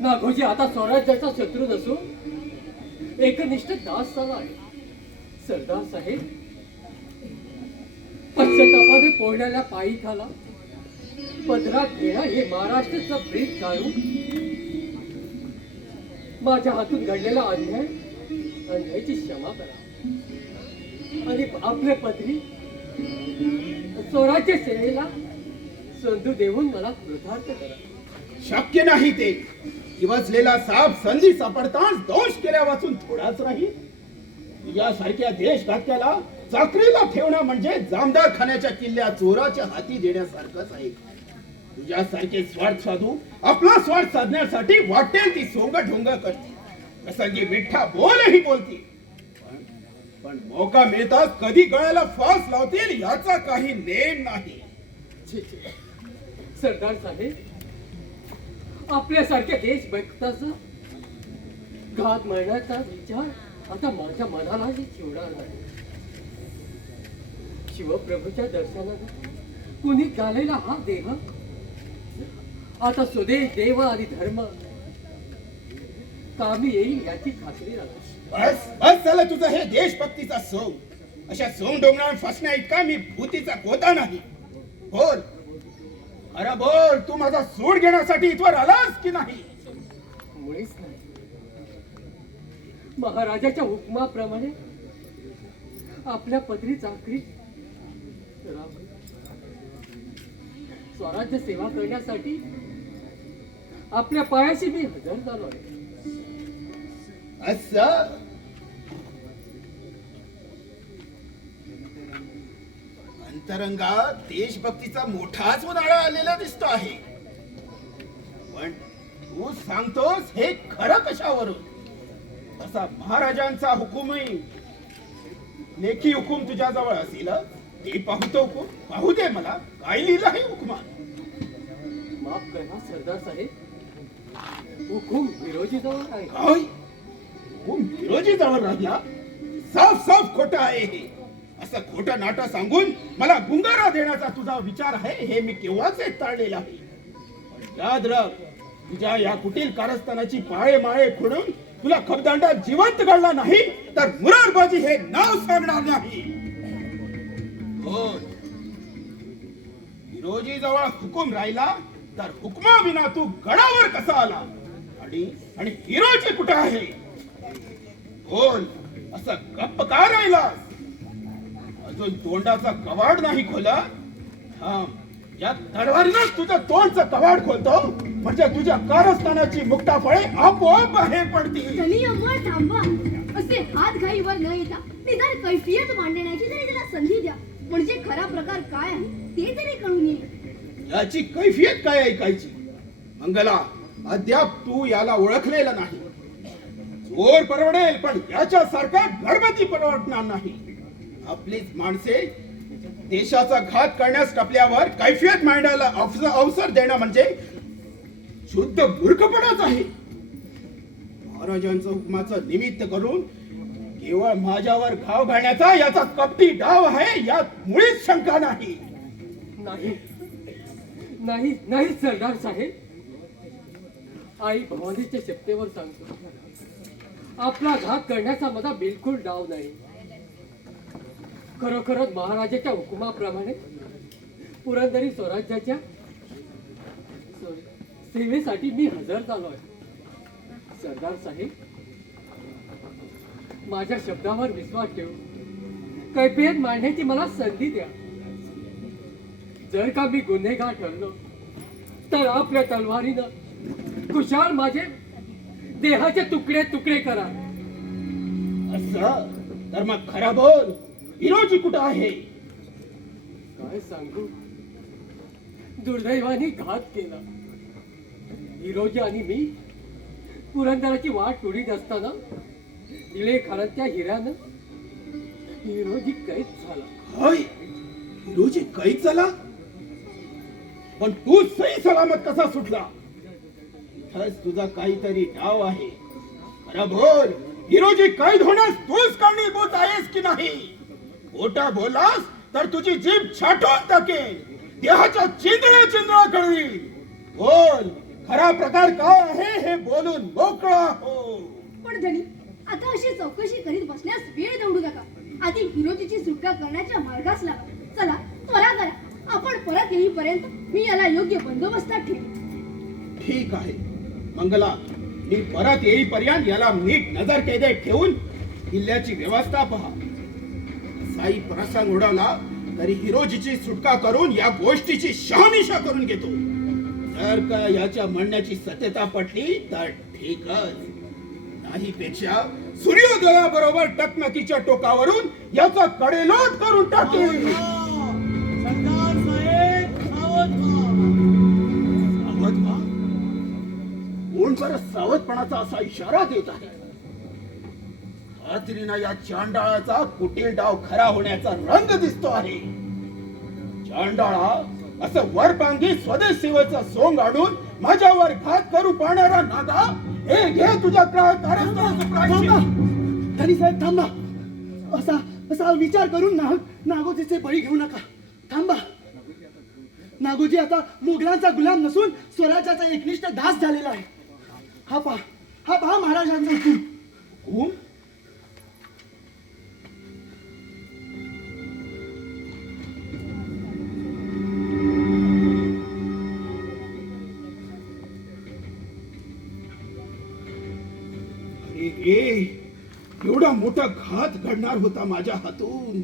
नागोजी आता स्वराज्याचा शत्रू नसून एकनिष्ठ दास झाला आहे. सरदार साहेब, पश्चातापाने पोहण्याला पायी खाला पदरात घेणं हे महाराष्ट्राचं ब्रीद काढून माझ्या हातून घडलेला अन्यायाची क्षमा करा आणि आपल्या पदरी स्वराज्य सेवेला संधी देऊन मला कृतार्थ करा. शक्य नाही ते. दिवसलेला साप संधी सापडताच दोष केल्या वाचून थोडाच राहील. तुझ्यासारख्या देशघातक्याला चाकरीला ठेवणं म्हणजे जामदार खाण्याच्या किल्ल्या चोराच्या हाती देण्यासारखंच आहे. तुझ्यासारखे स्वार्थ साधू आपला स्वार्थ साधण्यासाठी वाटेल ती सोंग ढोंग करते. प्रसंगी मिठ्ठा बोलही बोलतील, पण मौका मिळताच कधी गळ्याला फास लावतील याचा काही नेम नाही. सरदार साहेब, आपल्यासारख्या देशभक्ताचा घात म्हणण्याचा विचार आता माझ्या मनालाही चिवणार नाही. शिवप्रभूच्या दर्शनाला कुणी घालेला हा देह आता स्वदेश देव आणि धर्म कामी येईल याची खात्री राहते. बस बस झालं तुझं हे देशभक्तीचा सोंग. अशा सोंग डोंगरावर फसण्या इतका मी भूतीचा कोता नाही. बोल, अरे बोल, तू माझा सूड घेण्यासाठी इथवर आलास की नाही? मुळीच नाही. महाराजाच्या हुकमाप्रमाणे आपल्या पदरी चाकरी स्वराज्य सेवा करण्यासाठी आपल्या पायाशी मी हजर झालो आहे. असं अंतरंगात देशभक्तीचा मोठाच उन्हाळा आलेला दिसतो आहे. पण तू सांगतोस हे खरं कशावरून? असा महाराजांचा हुकूमही लेखी हुकूम तुझ्या जवळ असेल, ते पाहू दे मला. काय लिहिलं आहे हुकुमात? माफ करा सरदार साहेब, हुकूम विरोधी जवळ आहे. काय हुकूम विरोधी जवळ राहिला? साफ साफ खोटं आहे हे. असं खोटं नाटं सांगून मला गुंगारा देण्याचा तुझा विचार आहे हे मी केव्हाच टाळलेला आहे. पण याद राख, तुझ्या या कुटील कारस्थानाची पाळे माळे खोडून तुला खबदांडात जिवंत घडला नाही तर मुरारबाजी हे नाव सांगणार नाही. विरोधी जवळ हुकूम राहिला तर हुकमा विना तू गडावर कसा आला? आणि हिरोजी कुठे आहे? बोल, असं गप्प का राहिलास? अजून तोंडाचा कवाड नाही खोला? थांब, या तलवारीनं तुझं तोंडचं कवाड खोलतो, म्हणजे तुझ्या कारस्थानाची मुक्ताफळे आपोआप बाहेर पडतील. धनी अमर थांबा. असे हात घाईवर न येता निदान कैफियत मांडण्याची तरी त्याला संधी द्या, म्हणजे खरा प्रकार काय आहे ते तरी कळून येईल. याची कैफियत काय ऐकायची? मंगला, अद्याप तू याला ओळखलेला नाही. चोर परवडेल पण याच्यासारखा घरगुती परवडणार नाही. आपलीच माणसे देशाचा घात करण्यास टपल्यावर कैफियत मांडायला अवसर देणं म्हणजे शुद्ध मूर्खपणाच आहे. महाराजांचं हुकमाचं निमित्त करून केवळ माझ्यावर घाव घालण्याचा याचा कपटी डाव आहे, यात मुळीच शंका नाही. नाही नाही नाही सरदार साहेब, आई भवानीच्या शक्तीवर सांगतो, आपला घात करण्याचा माझा बिलकुल डाव नाही. खरोखरच महाराजाच्या हुकुमाप्रमाणे पुरंदरी स्वराज्याच्या सेवेसाठी मी हजर झालो आहे. सरदार साहेब, माझ्या शब्दावर विश्वास ठेवून कैफियत मांडण्याची मला संधी द्या. जर का मी गुन्हेगार ठरलो तर आपल्या तलवारीनं कुशाल माझे देहाचे तुकडे तुकडे करा. असं तर मग खरं बोल, हिरोजी कुठं आहे? काय सांगू, दुर्दैवाने घात केला. हिरोजी आणि मी पुरंदराची वाट तोडीत असताना निळे खाराच्या हिऱ्यानं हिरोजी कैद झाला. होय, हिरोजी कैद झाला? पण तू सही सलामत कसा सुटला? इथंच तुझा काहीतरी डाव आहे. खरं बोल, हिरोजी कैद होण्यास तूच कारणीभूत आहेस की नाही? खोटा बोलास तर तुझी जीभ छाटून टाकेल, देहाच्या चिंदळ्या चिंदळा कळवी. बोल, खरा प्रकार काय आहे हे बोलून मोकळा हो. पण धनी, आता अशी चौकशी करीत बसण्यास वेळ दवडू नका. आधी हिरोजीची सुटका करण्याच्या मार्गास लागा. चला त्वरा करा, आपण परत येईपर्यंत मी याला योग्य बंदोबस्तात ठेवीन. ठीक आहे मंगला, मी परत येईपर्यंत याला नीट नजर कैदेत ठेवून किल्ल्याची व्यवस्था पहा. साई प्रसंग उडवला तरी हिरोजीची सुटका करून या गोष्टीची शहानिशा करून घेतो. जर का याच्या म्हणण्याची सत्यता पटली तर ठीकच, नाही पेक्षा सूर्योदयाबरोबर टकमकीच्या टोकावरून याचा कडेलोट करून टाकेल. सरदार साहेब, सावध व्हा. सावध व्हा? कोण बरं सावधपणाचा असा इशारा देत आहे? खात्रीनं या चांडाळाचा कुटील डाव खरा होण्याचा रंग दिसतो आहे. चांडाळा, असं वरपांगी स्वदेश सेवेचं सोंग आणून माझ्यावर घात करू पाहणारा नागा, हे घे तुझ्या कारस्थानाचं प्रायश्चित्त. धनी साहेब थांबा. असा विचार करून नागोजीचे बळी घेऊ नका. थांबा. नागोजी आता मुघलांचा गुलाम नसून स्वराज्याचा एकनिष्ठ दास झालेला आहे. हा पहा महाराजांचा हुकूम. एवढा मोठा घात घडणार होता माझ्या हातून.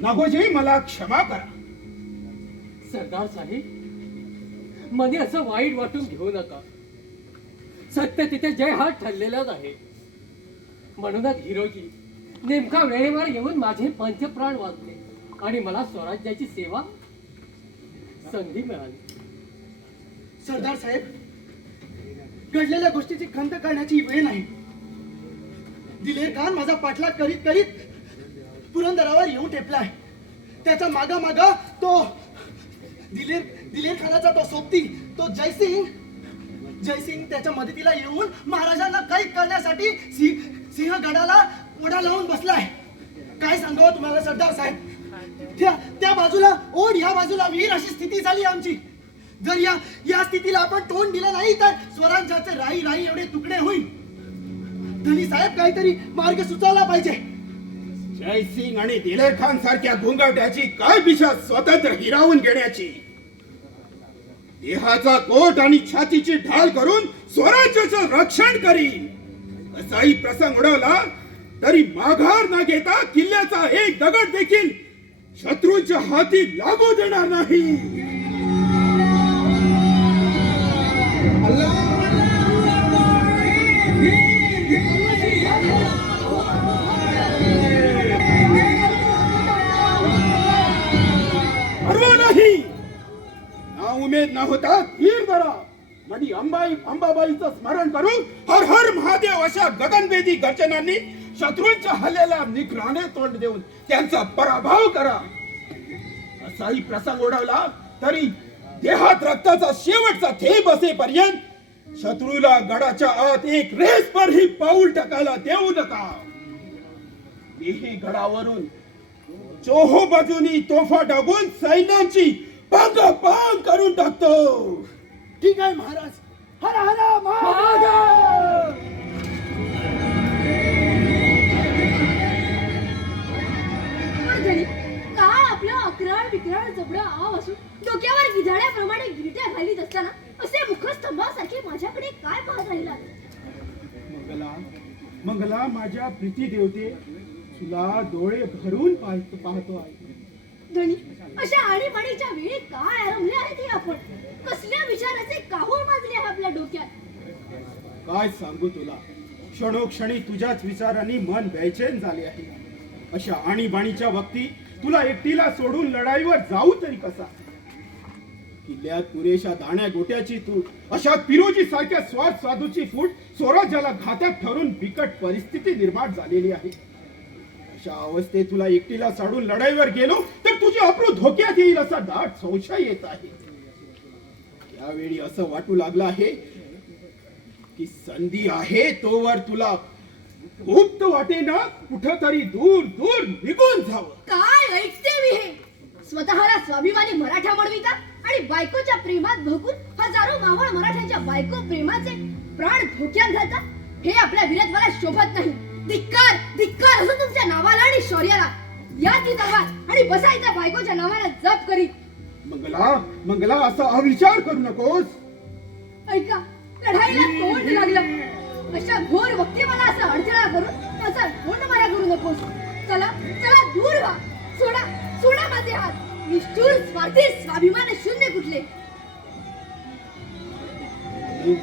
नागोजी, मला क्षमा करा. सरदार साहेब, मने असं वाईट वाटून घेऊ नका. सत्य तिथे जय हा ठरलेलाच आहे. म्हणूनच हिरोजी नेमका वेळेवर येऊन माझे पंचप्राण वाचले आणि मला स्वराज्याची सेवा संधी मिळाली. सरदार साहेब, घडलेल्या गोष्टीची खंत करण्याची वेळ नाही. दिलेर खान माझा पाठलाग करीत करीत पुरंदरावर येऊन ठेपलाय. त्याचा मागा मागा तो दिलेर खानाचा तो सोबती तो जयसिंग त्याच्या मदतीला येऊन महाराजांना कैद करण्यासाठी सिंहगडाला ओढा लावून बसलाय. काय सांगावं तुम्हाला सरदार साहेब, त्या बाजूला ओढ, या बाजूला वीर, अशी स्थिती झाली आमची. जर या स्थितीला आपण तोंड दिलं नाही तर स्वराज्याचे राई राई एवढे तुकडे होईल. धनी साहेब, काहीतरी मार्ग सुचवला पाहिजे. जयसिंग आणि दिलेर खान सारख्या गुंगाट्याची काय दिशा स्वतंत्र हिरावून घेण्याची. देहाचा कोट आणि छातीची ढाल करून स्वराज्याचं रक्षण करीन असाही प्रसंग उडवला तरी माघार न घेता किल्ल्याचा एक दगड देखील शत्रूंच्या हाती लागू देणार नाही. परवा नाही ना उमेद न होता धीर धरा. मधी अंबाबाईचं स्मरण करून हर हर महादेव अशा गगनभेदी गर्जनांनी शत्रूंच्या हल्ल्याला निग्रहाने तोंड देऊन त्यांचा पराभव करा. असाही प्रसंग ओढवला तरी देहात रक्ताचा शेवटचा थेंब असेपर्यंत शत्रूला गडाच्या आत एक रेसभर ही पाऊल टाकायला देऊ नका. देही गडावरून चोहो बाजूनी तोफा डागून सैन्यांची पांग करून टाकतो. ठीक आहे महाराज. हर हर महादेव. धनी, काय आपलं अकराळ विक्राळ जबडं आव असून डोक्यावर गिधाड्याप्रमाणे गिरट्या घालीत असताना असे मुखस्तंभासारखे माझ्याकडे काय पाहत राहिला? मंगला, माझ्या प्रीती देवते, तुला डोळे भरून पाहतो आहे. धनी, अशा आणीबाणीच्या वेळी काय आरंभले आहेत हे आपण? कसल्या विचाराचे काहूर माजले आहे आपल्या डोक्यात? काय सांगू तुला, क्षणोक्षणी तुझ्याच विचारांनी मन बेचैन झाले आहे. अशा आणीबाणीच्या वक्ती तुला एकटीला सोडून लढाईवर जाऊ तरी कसा? किल्ल्यात पुरेशा दाण्या गोट्याची तूट, अशा पिरोजी सारख्या स्वार्थ साधूची फूट स्वराज्याला घातक ठरून बिकट परिस्थिती निर्माण झालेली आहे. अशा अवस्थेत तुला एकटीला सोडून लढाईवर गेलो तर तुझी अप्रू धोक्यात येईल असा दाट संशय येत आहे. यावेळी असं वाटू लागलं आहे की संधी आहे तोवर तुला गुप्त वाटेना कुठंतरी दूर दूर निघून जावं. काय ऐकते मी हे? स्वतःला स्वाभिमानी मराठा म्हणविता आणि बायकोच्या प्रेमात भगून हजारो मावळ मराठ्यांच्या बायको प्रेमाचे प्राण धोक्यात घालता, हे आपल्या वीरत्वाला शोभत नाही. धिक्कार धिक्कार असो तुमच्या नावाला आणि शौर्याला. या ती तलवार आणि बसायचा बायकोच्या नावाला जप करीत. मंगला असा अविचार करू नकोस. ऐका, लढाईला तोंड लागलं. अशा घोर वक्तीमाला असा अडथळा करून असा गोंडमारा करू नकोस. चला चला, दूर व्हा. सोडा माझे हात. निष्ठुर, स्वार्थी, स्वाभिमान शून्य कुठले?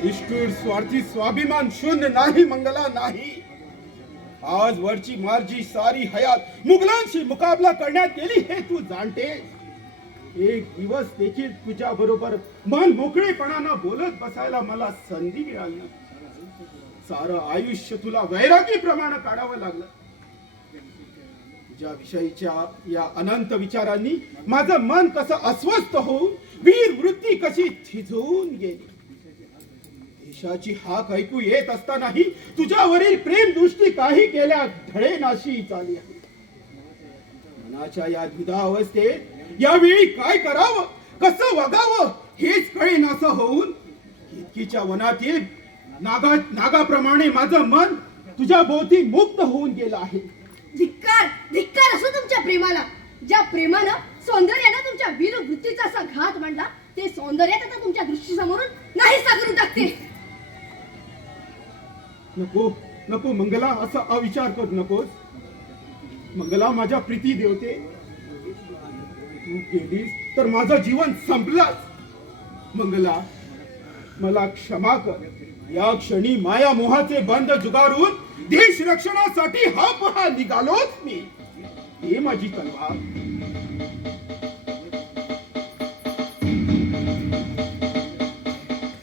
निष्ठुर, स्वार्थी, स्वाभिमान शून्य नाही मंगला, नाही. आज वरची मार्जी सारी हयात मुघलांशी मुकाबला करण्यात गेली हे तू जाणते. एक दिवस देखील तुझ्या बरोबर मन मोकळेपणानं बोलत बसायला मला संधी मिळाली नाही. सारं आयुष्य तुला वैरागी प्रमाणे काढावं लागलं. तुझ्या विषयीच्या या अनंत विचारांनी माझं मन कसं अस्वस्थ होऊन वीर वृत्ती कशी थिजून गेली. देशाची हाक ऐकू येत असतानाही तुझ्यावरील प्रेम दृष्टी काही केल्या ढळेनाशी चालली आहे. मनाच्या या द्विधा अवस्थेत यावेळी काय करावं, कसं वागावं हेच कळेनासं होऊन केतकीच्या वनातील नागाप्रमाणे माझं मन तुझ्या भोवती मुक्त होऊन गेलं आहे. धिक्कार धिक्कार असो तुमच्या प्रेमाला. ज्या प्रेमानं सौंदर्यानं तुमच्या वीर वृत्तीचा असा घात मांडला, ते सौंदर्य आता तुमच्या दृष्टीसमोरून नाहीसा करून टाकते. नको नको मंगला, असा अविचार करू नकोस. मंगला, माझ्या प्रीती देवते, तू गेलीस तर माझं जीवन संपलंच. मंगला, मला क्षमा कर. या क्षणी माया मोहाचे बंध जुगारून देश रक्षणासाठी हा पहा निघालोच मी. हे माझी तलवार.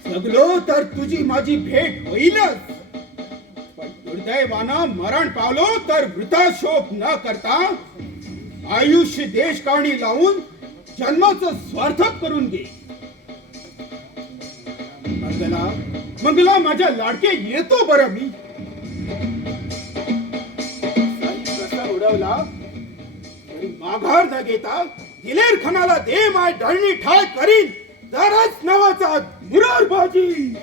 जगलो तर तुझी माझी भेट होईलच, पण दुर्दैवानं मरण पावलो तर वृथा शोक न करता आयुष्य देश कारणी लावून जन्माचं स्वार्थक करून घे. मंगला मंगला माझ्या लाडके येतो बरं मी. कसा उडवला तरी माघार न घेता दिलेर खानाला दे माय ढळणी ठाय करीन तरच नवाचा मुरारबाजी.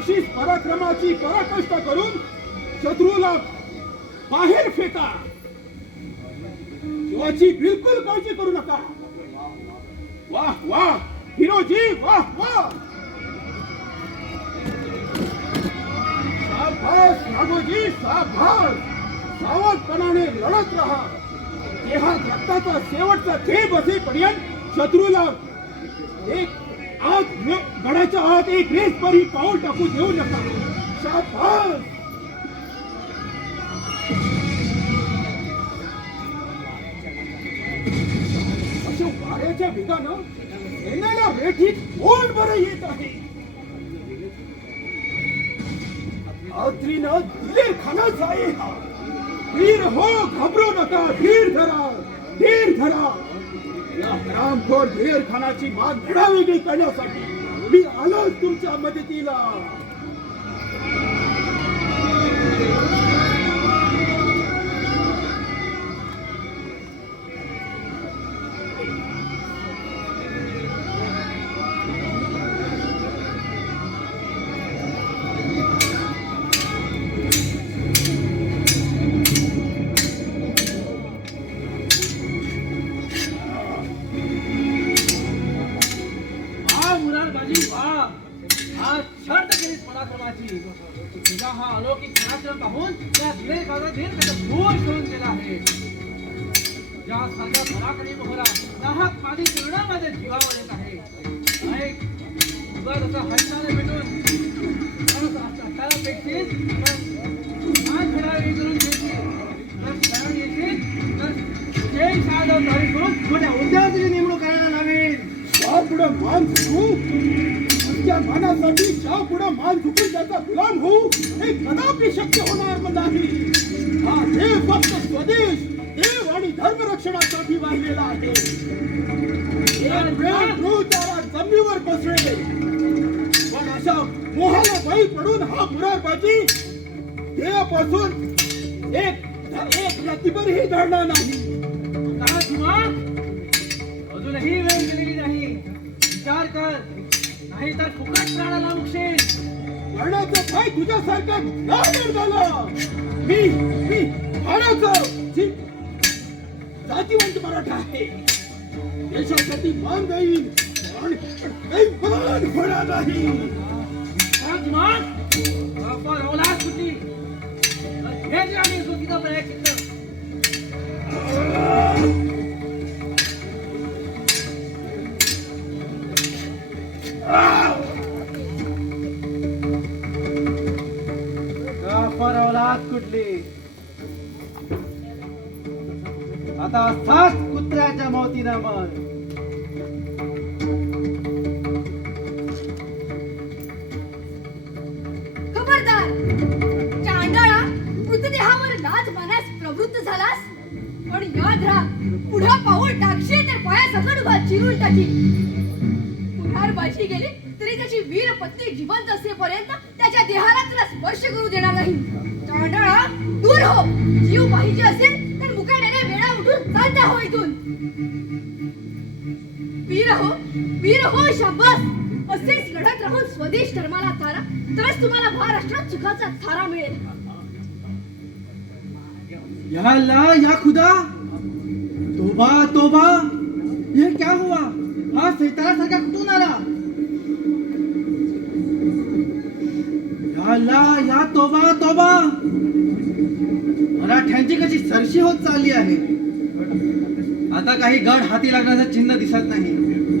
अशीच पराक्रमाची पराकाष्ठा करून शत्रूला बाहेर फेका. जीवाची बिलकुल काळजी करू नका. वाह वाह हिरोजी, वाह वाह. शाबास नागोजी, शाबास. सावधपणाने लढत राहा. देहात रक्ताचा शेवटचा थेंब असेपर्यंत शत्रूला एक आत गडाच्या आत एक रेस परी पाऊल टाकू देऊ नका. शाबास. अशा वाऱ्याच्या वेगानं सेनेला वेठीत कोण बरं येत आहे. आत्रीनं दिलेर खानाचा आहे हा. धीर हो, घाबरू नका. धीर धरा, धीर धरा. या हरामखोर दिलेर खानाची मान वेगळी करण्यासाठी मी आलोच तुमच्या मदतीला. आज शर्त केलीस पराक्रमाची. तुझा हा अलौकिक पराक्रम पाहून त्या दिलेर खानाचा धीर त्याचा भूर सोडून गेला आहे. तुझ्या सारख्या पराक्रमी मोहरा नाहक माझी पूर्ण माझ्या जीवावर येत आहे. ऐक, तुझा जसा हंसाने भेटून हाताला पेटशील तर हात खेळावी करून घेशील तर शरण येशील तर जय साधव तारीख करून मोठ्या उद्यावर तुझी नेमणूक करायला लावेल. पुढं मान झुकू, त्या मानासाठी शाह पुढं मान झुकून त्याचा गुलाम होऊ हे कदापि शक्य होणार नाही. हा देव फक्त स्वदेश, देव आणि धर्मरक्षणासाठी वाहिलेला आहे. एक वेळ तो त्याला जमिनीवर बसवेल, पण अशा मोहाला बळी पडून हा मुरारबाजी देवापासून एक रत्तीभरही धरणार नाही. अजूनही वेळ गेलेली नाही. विचार कर, नाही तर फुकट प्राणाला मुक्षेल. मरणाचं काय तुझ्यासारखा नादर झाला. मी भाड्याचं जातीवंत मराठा आहे. देशासाठी मान देईन पण काही मान होणार नाही. औलाद कुठली हेच राणी चुकीचा प्रयोग केला. औलाद कुठली आता सात कुत्र्याच्या मौतीनं मर. खबरदार चांडाळा, मृतदेहावर लाज मारण्यास निवृत्त झालास पण याद राहा पुढा पाऊल टाकशील तर पायासकट उभा चिरून टाकील मुरारबाजी गेली तरी त्याची वीर पत्नी जिवंत असेपर्यंत त्याच्या देहाला तुला स्पर्श करू देणार नाही चांडळा दूर हो जीव पाहिजे असेल तर मुकाट्याने वेळा उठून चालता हो इथून वीर हो शाबास असेच लढत राहून स्वदेश धर्माला थारा तरच तुम्हाला महाराष्ट्रात सुखाचा थारा मिळेल या अल्लाह या खुदा तोबा तोबा ये क्या हुआ हा सैताना सारखा कुठून आला या अल्लाह या तोबा तोबा मराठ्यांची कशी सरशी होत चालली आहे आता काही गड हाती लागण्याचं चिन्ह दिसत नाही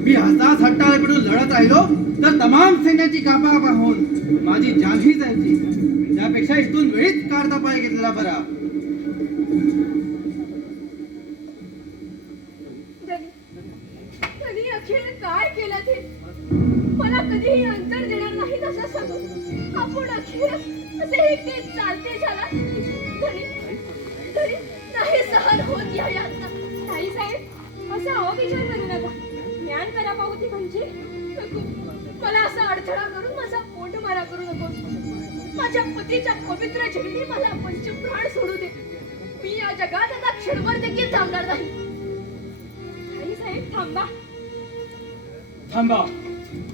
मी असाच हट्टाळे पडून लढत राहिलो तर तमाम सैन्याची कापाकापा होऊन माझी जानही जायची त्यापेक्षा इथून वेळीच काढता पाय घेतलेला बरा धनी अखेर काय केलं ते मला कधीही अंतर देणार नाही असं सांगून आपण अखेर असे एकटे चालते झाला धनी धनी नाही सहन होत या यातना ताई साहेब असा अविचार करू नका ज्ञान करा पाहू ती म्हणजे नको. मला असा अडथळा करून माझा पोट मारा करू नको माझ्या पतीच्या पवित्र चरणी मला पंचप्राण सोडू दे मी या जगात आता क्षणभर देखील थांबणार नाही ताई साहेब थांबा थांबा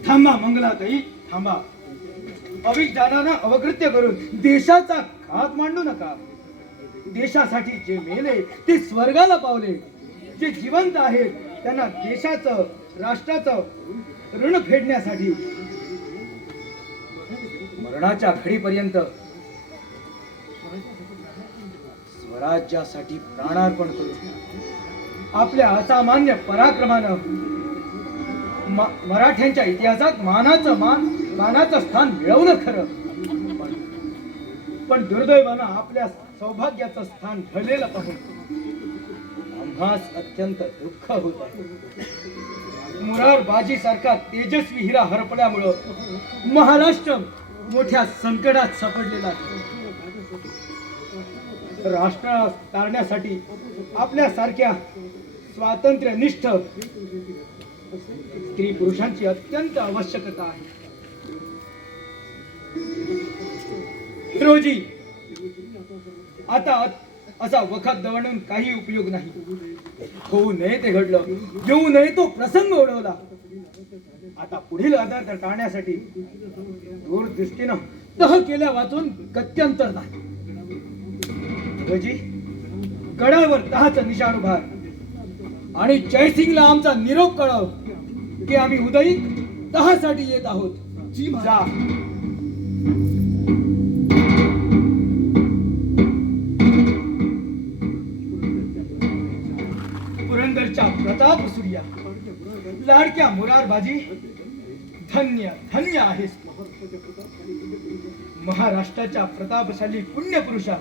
थांबा मंगलाताई थांबा अविज्ञानानं अवकृत्य करून देशाचा घात मांडू नका देशासाठी जे मेले ते स्वर्गाला पावले जे जिवंत आहेत त्यांना देशाचं राष्ट्राचं ऋण फेडण्यासाठी मरणाच्या घडीपर्यंत स्वराज्यासाठी प्राणार्पण करू आपल्या असामान्य पराक्रमानं मराठ्यांच्या इतिहासात मानाचं स्थान मिळवलं खरं पण दुर्दैवानं आपल्या सौभाग्याचं स्थान ढळलेलं पाहून आम्हास अत्यंत दुःख होत आहे मुरारबाजी सारखा तेजस्वी हिरा हरपल्यामुळं महाराष्ट्र मोठ्या संकटात सापडलेला आहे राष्ट्र तारण्यासाठी आपल्यासारख्या स्वातंत्र्यनिष्ठ स्त्री पुरुषांची अत्यंत आवश्यकता आहे हिरोजी आता असा वखत दवडून काही उपयोग नाही होऊ नये ते घडलं येऊ नये तो प्रसंग ओढवला आता पुढील आधार टाळण्यासाठी दूरदृष्टीनं तह केल्या वाचून गत्यंतर नाही हिरोजी गडावर तहाचं निशाण उभार आणि जयसिंगला आमचा निरोप कळव की आम्ही उदयीत तहासाठी येत आहोत जा पुरंदरच्या प्रताप सूर्या लाडक्या मुरारबाजी धन्य धन्य आहेस महाराष्ट्राच्या प्रतापशाली पुण्यपुरुषा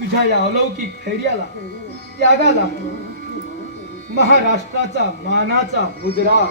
तुझ्या या अलौकिक धैर्याला त्यागाला महाराष्ट्राचा मानाचा मुजरा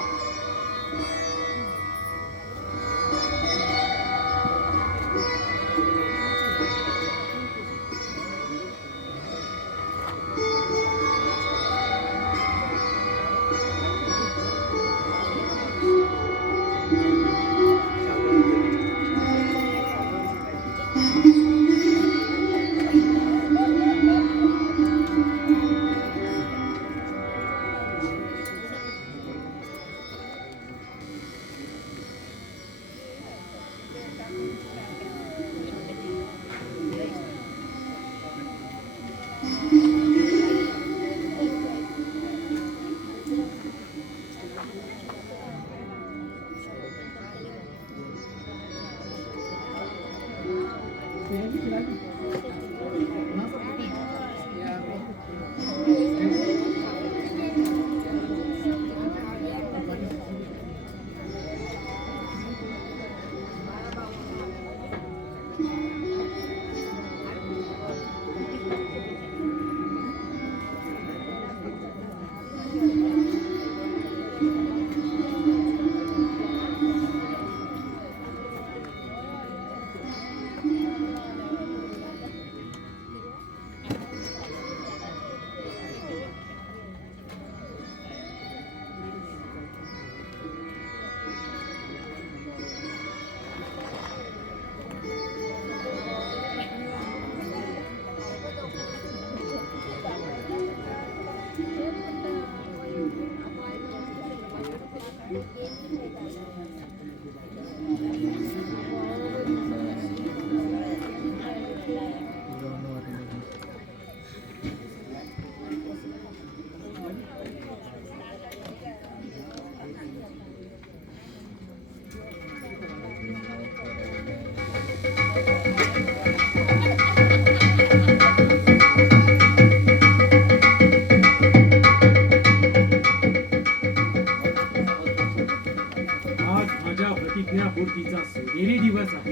प्रतिज्ञापूर्तीचा सोनेरी दिवस आहे.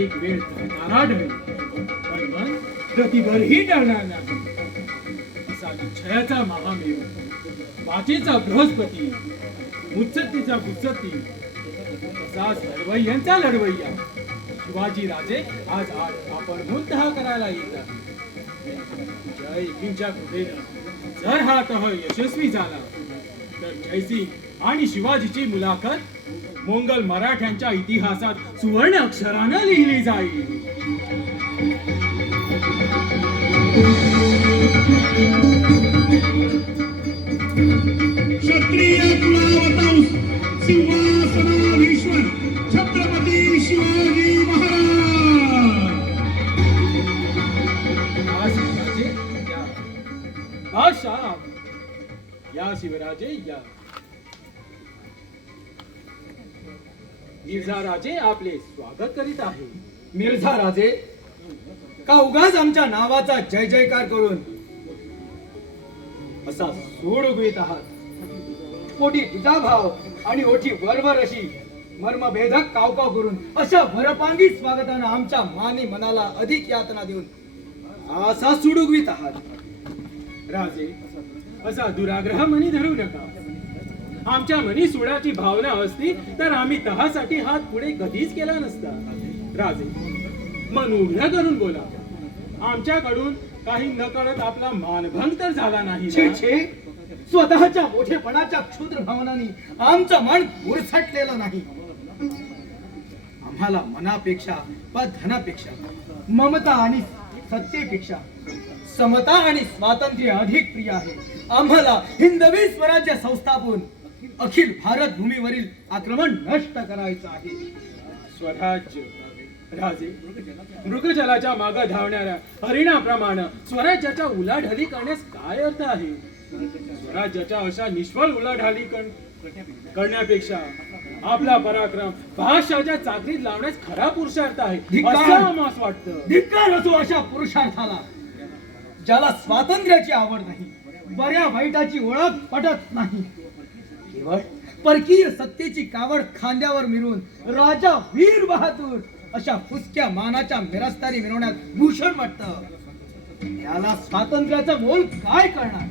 एक वेळ तारा ढळेल, पण मन प्रतिभरही टळणार नाही. असा निश्चयाचा महामेव, वाचेचा बृहस्पती, मुत्सत्तीचा गुत्सत्ती, तसाच लढवय्यांचा लढवय्या शिवाजी राजे आज आपण मुद्दा करायला येतात. जय हिंदच्या कृपेनं जर हा तह यशस्वी झाला तर जयसिंग आणि शिवाजीची मुलाखत मोंगल मराठ्यांच्या इतिहासात सुवर्ण अक्षरानं लिहिली जाईल. क्षत्रिय कुलावतंस सिंहासनाधीश्वर छत्रपती शिवाजी महाराज. या शिवराजे या. मिर्झा राजे आपले स्वागत करीत आहे. मिर्झा राजे, का उगाच आमच्या नावाचा जय जयकार करून असा सोड उगवीत आहात? पोटी तुझा भाव आणि ओठी वरवर अशी मर्मभेदक कावकाव करून अशा भरपांगी स्वागतानं आमच्या मानी मनाला अधिक यातना देऊन असा सूड उगवीत आहात. राजे, असा दुराग्रह मनी धरू नका. आमच्या मनी सुडाची भावना असती तर आम्ही तहासाठी हात पुढे कधीच केला नसता. राजे, मन उघड करून बोला. आमच्याकडून काही न कळत आपला मानभंग तर झाला नाही छे ना? छे, स्वतःच्या मोठेपणाच्या क्षुद्र भावनांनी आमचं मन उरसटलेलं नाही. आम्हाला मनापेक्षा वा धनापेक्षा, ममता आणि सत्तेपेक्षा समता आणि स्वातंत्र्य अधिक प्रिय आहे. आम्हाला हिंदवी स्वराज्य संस्थापून अखिल भारत भूमीवरील आक्रमण नष्ट करायचं आहे. स्वराज्य. राजे, मृगजलाच्या मागे धावणाऱ्या हरिणाप्रमाणे स्वराज्याच्या उलाढाली करण्यास काय अर्थ आहे? स्वराज्याच्या अशा निष्फळ उलाढाली करण्यापेक्षा आपला पराक्रम भाषाच्या चाकरीत लावण्यास खरा पुरुषार्थ आहे असं आम्हाला वाटतं. धिक्कार असो अशा पुरुषार्थाला ज्याला स्वातंत्र्याची आवड नाही, बऱ्या वाईटाची ओळख पटत नाही, केवळ परकीय सत्तेची कावड खांद्यावर मिरवून राजा वीर बहादूर अशा फुसक्या मानाच्या मिरस्तारी मिरवण्यात भूषण वाटतं. याला स्वातंत्र्याचं मोल काय करणार?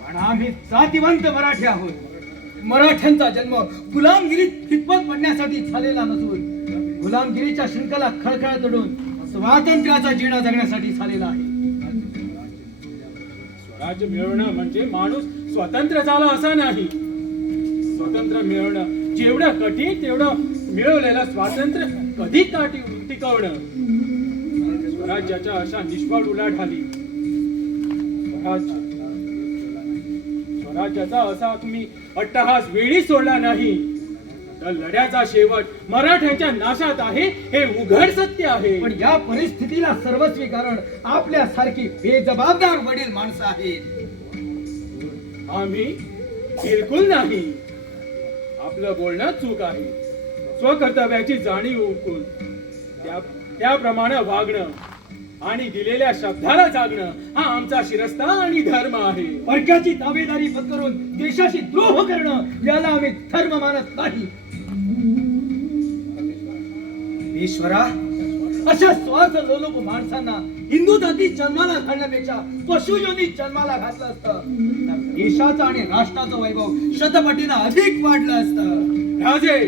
पण आम्ही जातिवंत मराठी आहोत. मराठ्यांचा जन्म गुलामगिरीत खितपत पडण्यासाठी झालेला नसून गुलामगिरीच्या शृंखला खळखळ तोडून स्वातंत्र्याचा जिणा जगण्यासाठी झालेला आहे. स्वराज्य मिळवणं म्हणजे माणूस स्वतंत्र झाला असं नाही. स्वतंत्र मिळवणं जेवढं कठीण तेवढं मिळवलेलं स्वातंत्र्य कधी टिकवणं. स्वराज्याच्या अशा निष्फळ उलाढाली, स्वराज्याचा असा तुम्ही अट्टहास वेळी सोडला नाही तर लढ्याचा शेवट मराठ्यांच्या नाशात आहे हे उघड सत्य आहे. पण या परिस्थितीला सर्वस्वी कारण आपल्यासारखी बेजबाबदार वडील माणसं आहेत. आम्ही बिलकुल नाही. आपलं बोलणं चूक आहे. स्वकर्तव्याची जाणीव ओळखून त्याप्रमाणे वागणं आणि दिलेल्या शब्दाला जागणं हा आमचा शिरस्ता आणि धर्म आहे. परक्याची ताबेदारी पत्करून देशाशी द्रोह करणं याला आम्ही धर्म मानत नाही. ईश्वरा, अशा स्वार्थ लोलुप माणसांना हिंदू जाती जन्माला घालण्यापेक्षा पशुयोनी जन्माला घातलं असतं तर देशाचं आणि राष्ट्राचं वैभव शतपटीनं अधिक वाढलं असतं. राजे,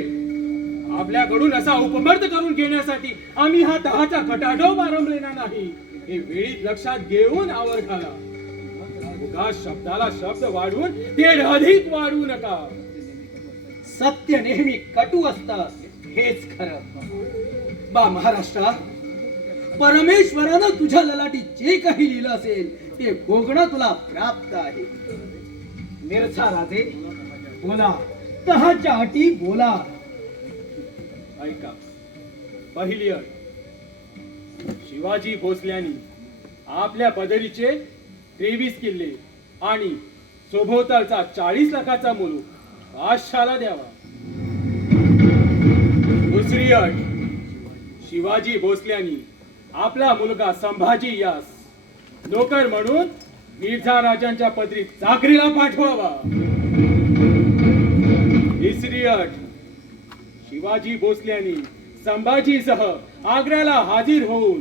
आपल्याकडून असा उपमर्द करून घेण्यासाठी आम्ही हा तहाचा खटाटोप आरंभलेला नाही हे वेळीच लक्षात घेऊन आवर घाला. उगाच शब्दाला शब्द वाढवून ते अधिक वाढवू नका. सत्य नेहमी कटू असतं हेच खरं. बा महाराष्ट्रा, परमेश्वरानं तुझ्या ललाटी जे काही लिहिलं असेल ते भोगणं तुला प्राप्त आहे. मिर्झा राजे, बोला, तहाच्या अटी बोला. ऐका. पहिली अट, शिवाजी भोसल्यांनी आपल्या पदरीचे 23 किल्ले आणि सभोवतालचा 40 लाखाचा मुलूक बादशाला द्यावा. दुसरी अट, शिवाजी भोसल्यांनी आपला मुलगा संभाजी यास नोकर म्हणून मिर्झा राजांच्या पदरी चाकरीला पाठवावा. तिसरी अट, शिवाजी भोसल्यांनी संभाजीसह आग्र्याला हाजीर होऊन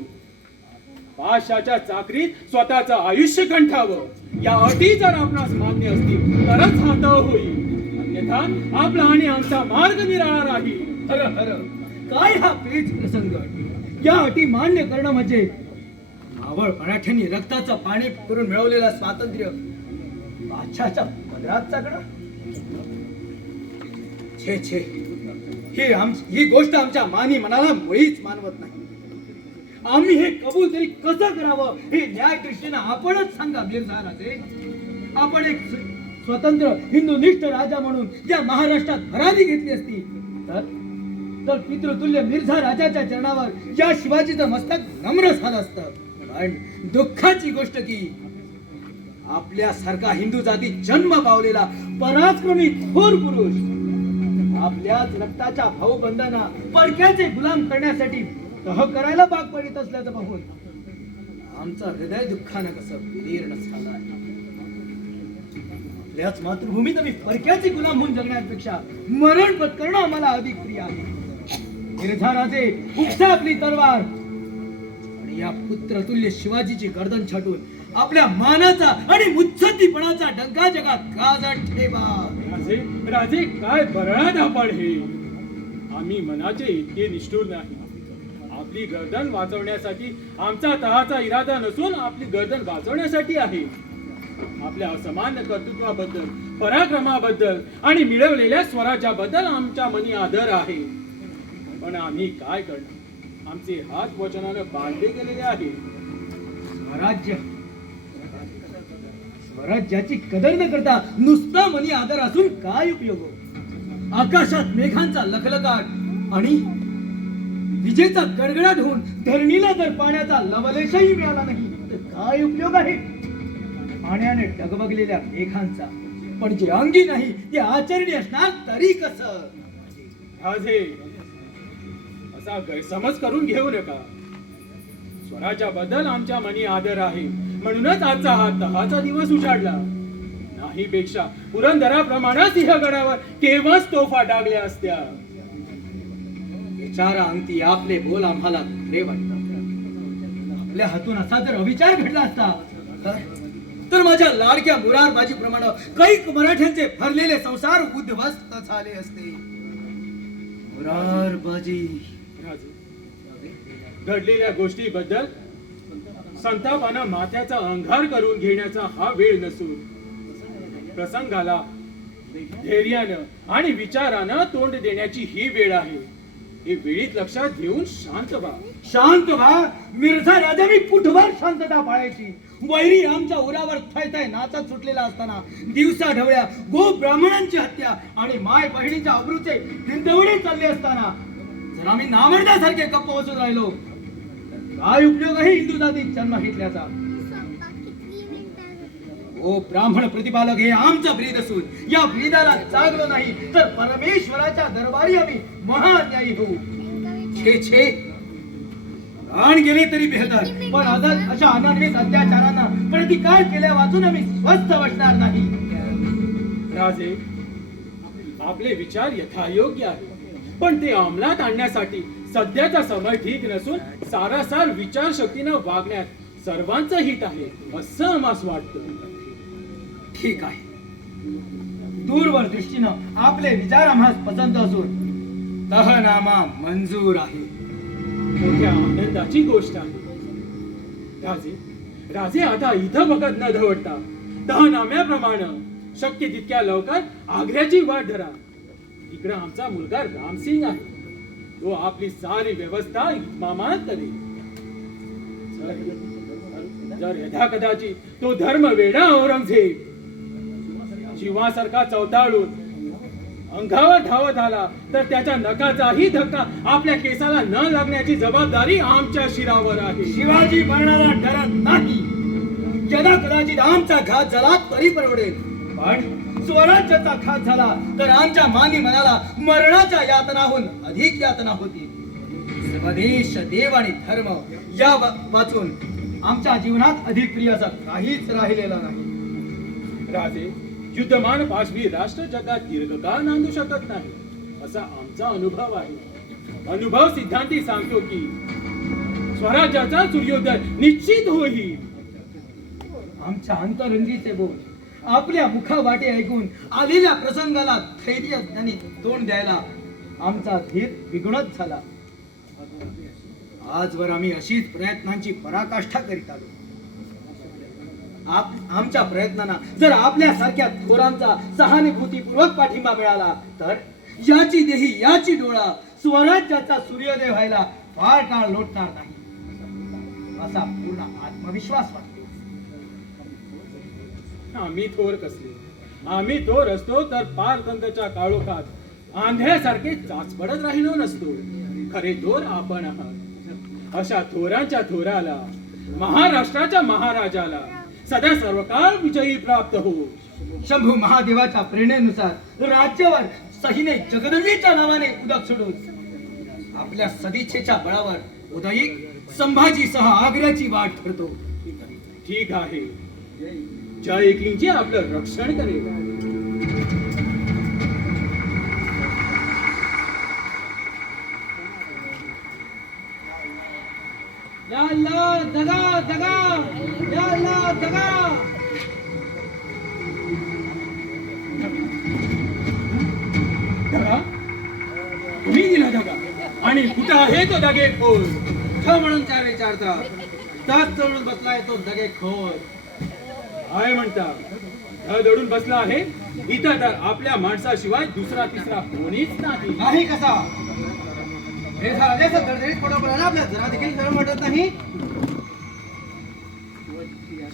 बादशाच्या चाकरीत स्वतःचं आयुष्य कंठावं या अटी जर आपणास मान्य असतील तरच हा तह होईल, अन्यथा आपला आणि आमचा मार्ग निराळा राहील. हर हर काय हा पेच प्रसंग. या अटी मान्य करणं म्हणजे मावळ मराठ्यांनी रक्ताचं पाणी करून मिळवलेलं स्वातंत्र्य बादशाच्या पदरात चाकणं. छे छे, ही गोष्ट आमच्या मानी मनाला मुळीच मानवत नाही. आम्ही हे कबूल तरी कसं करावं हे न्याय दृष्टीनं आपणच सांगा मिर्झा राजे. आपण एक स्वतंत्र हिंदुनिष्ठ राजा म्हणून या महाराष्ट्रात भरारी घेतली असती तर पितृतुल्य मिर्झा राजाच्या चरणावर या शिवाजीचं मस्तक नम्र झालं असतं. पण दुःखाची गोष्ट की आपल्यासारखा हिंदू जाती जन्म पावलेला पराक्रमी थोर पुरुष आपल्याच रक्ताच्या भाऊबंधांना परक्याचे गुलाम करण्यासाठी तह करायला भाग पडित असल्याचं पाहून आमचं हृदय दुःखानं कसं विदीर्ण झालं आहे. आपल्याच मातृभूमीत आम्ही परक्याचे गुलाम होऊन जगण्यापेक्षा मरण पत्करणं आम्हाला अधिक प्रिय आहे. मिर्झा राजे, उपसा आपली तलवार आणि या पुत्रतुल्य शिवाजीची गर्दन छाटून आपल्या मानाचा आणि मुत्सद्दीपणाचा डंका जगात गाजत ठेवा. राजे राजे काय बरळात आपण हे. आम्ही मनाचे इतके निष्ठुर नाही. आपली गर्दन वाचवण्यासाठी आमचा तहाचा इरादा नसून आपली गर्दन वाचवण्यासाठी आहे. आपल्या असामान्य कर्तृत्वाबद्दल, पराक्रमाबद्दल आणि मिळवलेल्या स्वराज्याबद्दल आमच्या मनी आदर आहे. पण आम्ही काय करणार, आमचे हात वचनानं बांधले गेलेले आहे. स्वराज्याची कदर न करता नुसता मनी आदर असून काय उपयोग. आकाशात मेघांचा लखलखाट आणि विजेचा गडगडाट होऊन धरणीला जर पाण्याचा लवलेशही मिळाला नाही तर काय उपयोग आहे. पाण्याने डगमगलेल्या मेघांचा पण जे अंगी नाही ते आचरणी असणार तरी कसं. राजे असा गैरसमज करून घेऊ नका. स्वराज्याबद्दल आमच्या मनी आदर आहे म्हणूनच आजचा हा तहाचा दिवस उजाडला. नाही पेक्षा पुरंदराप्रमाणे सिंहगडावर केव्हाच तोफा टाकल्या असत्या. विचारा अंती आपले बोल आम्हाला खरे वाटतात. आपल्या हातून असा जर अविचार घडला असता तर माझ्या लाडक्या मुरारबाजीप्रमाणे कैक मराठ्यांचे भरलेले संसार उद्ध्वस्त झाले असते. मुरारबाजी. घडलेल्या गोष्टीबद्दल संतापानं माथ्याचा अंगार करून घेण्याचा हा वेळ नसून प्रसंगाला धैर्यानं आणि विचारानं तोंड देण्याची ही वेळ आहे. हे वेळीत लक्षात घेऊन शांत व्हा. शांत व्हा. मिर्झा राजा मी कुठवर शांतता पाळायची. वैरी आमच्या उरावर थैथय नाचत सुटलेला असताना दिवसा ढवळ्या गो ब्राह्मणांची हत्या आणि माय बहिणीच्या अब्रूचे हिंदवडे चालले असताना जर आम्ही नामर्दासारखे गप्प बसून राहिलो काय उपयोग आहे हिंदू जातीत जन्म घेतल्याचा. ओ ब्राह्मण प्रतिपालक हे आमचा ब्रीद असून या ब्रीदाला जागलो नाही तर परमेश्वराच्या दरबारी आम्ही महान्यायी होऊ. छे छे, प्राण गेले तरी बेहतर पण अशा अनान्वित अत्याचारांना प्रतिकार केल्या वाचून आम्ही स्वस्थ बसणार नाही. राजे आपले विचार यथायोग्य आहे पण ते अंमलात आणण्यासाठी सध्याचा समय ठीक नसून सारासार विचारशक्तीनं वागण्यात सर्वांचं हित आहे असं आम्हास वाटतं. ठीक आहे. दूरवर दृष्टीनं आपले विचार आम्हास पसंत असून तहनामा मंजूर आहे. मोठ्या आनंदाची गोष्ट आहे. राजे राजे आता इथं बघत न धवडता तहनाम्याप्रमाणे शक्य तितक्या लवकर आग्र्याची वाट धरा. इकडे आमचा मुलगा रामसिंग आहे. तो आपली सारी व्यवस्था इतमामात करेल. जर यथा कदाचित तो धर्मवेडा औरंगजेब जीवासारखा चवताळून अंगावर धावत आला तर त्याच्या नखाचाही धक्का आपल्या केसाला न लागण्याची जबाबदारी आमच्या शिरावर आहे. शिवाजी मरणाला डरत नाही. यदा कदाचित आमचा घात झाला तरी परवडेल पण स्वराज्याचा घात झाला तर आमच्या मानी मनाला मरणाच्या यातनाहून अधिक यातना होती. स्वदेश देव आणि धर्म या वाचून आमच्या जीवनात अधिक प्रिय असं काहीच राहिलेलं नाही. राजे युद्धमान पाशवी राष्ट्र जगात दीर्घकाळ नांदू शकत नाही. असा आमचा अनुभव आहे. अनुभव सिद्धांती सांगतो की स्वराज्याचा सूर्योदय निश्चित होईल. आमच्या अंतरंगीचे बोल आपल्या मुखावाटे ऐकून आलेल्या प्रसंगाला धैर्य आणि तोंड द्यायला आमचा धीर विगुणच झाला. आजवर आम्ही अशीच प्रयत्नांची पराकाष्ठा करीत आलो. आमच्या प्रयत्नांना जर आपल्यासारख्या थोरांचा सहानुभूतीपूर्वक पाठिंबा मिळाला तर याची देही याची डोळा स्वराज्याचा सूर्योदय व्हायला फार काळ लोटणार नाही असा पूर्ण आत्मविश्वास वाटतो. आम्ही थोर कसले, आम्ही थोर असतो तर पारतंत्र्याच्या काळोखात आंधळ्यासारखे चाचपडत राहिलो नसतो. खरे थोर आपण आहात. अशा थोरांच्या थोराला, महाराष्ट्राच्या महाराजाला सदा सर्वकाळ विजयी प्राप्त हो. शंभू महादेवाच्या प्रेरणेनुसार राज्यावर सहीने जगदंबीच्या नावाने उदक सोडून आपल्या सदिच्छेच्या बळावर उदयिक संभाजीसह आग्र्याची वाट धरतो. ठीक आहे, जय एकलिंगजी आपलं रक्षण करेल. या अल्लाह, दगा दगा, या अल्लाह, दगा. दगा? तुम्ही दिला दगा? आणि कुठं आहे तो दगेखोर? म्हणून त्या विचारतात. तास चढून बसलाय तो दगेखोर. काय म्हणता? दडून बसला आहे. इथं तर आपल्या माणसाशिवाय दुसरा तिसरा कोणीच नाही. नाही कसा हे झाले दडदडीत पडोपराला आपल्या जरा देखील खरं वाटत नाही.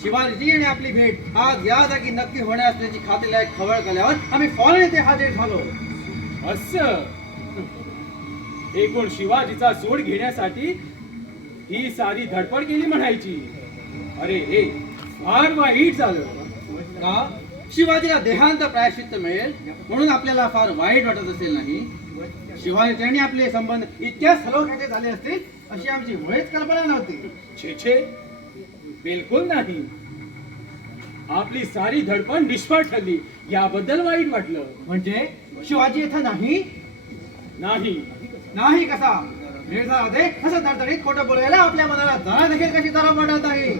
शिवाजी आणि आपली भेट आज या जागी नक्की होण्या असल्याची खात्रीलायक खबर कळल्यावर आम्ही फॉरन येथे हजर झालो. असं एकूण शिवाजीचा सोड घेण्यासाठी ही सारी धडपड केली म्हणायची. अरे हे फार वाईट झालं. का शिवाजीला देहांत प्रायश्चित्त मिळेल म्हणून आपल्याला फार वाईट वाटत असेल नाही. शिवाजी आणि आपले संबंध इतक्या सलोख्याचे झाले असतील अशी आमची मुळीच कल्पना नव्हती. छे छे, बिलकुल नाही. आपली सारी धडपड निष्फळ ठरली याबद्दल वाईट वाटलं. म्हणजे शिवाजी इथं नाही. नाही नाही कसा मिळते असं दडदडीत खोटं बोलायला आपल्या मनाला जरा देखील कशी जरा पडत नाही.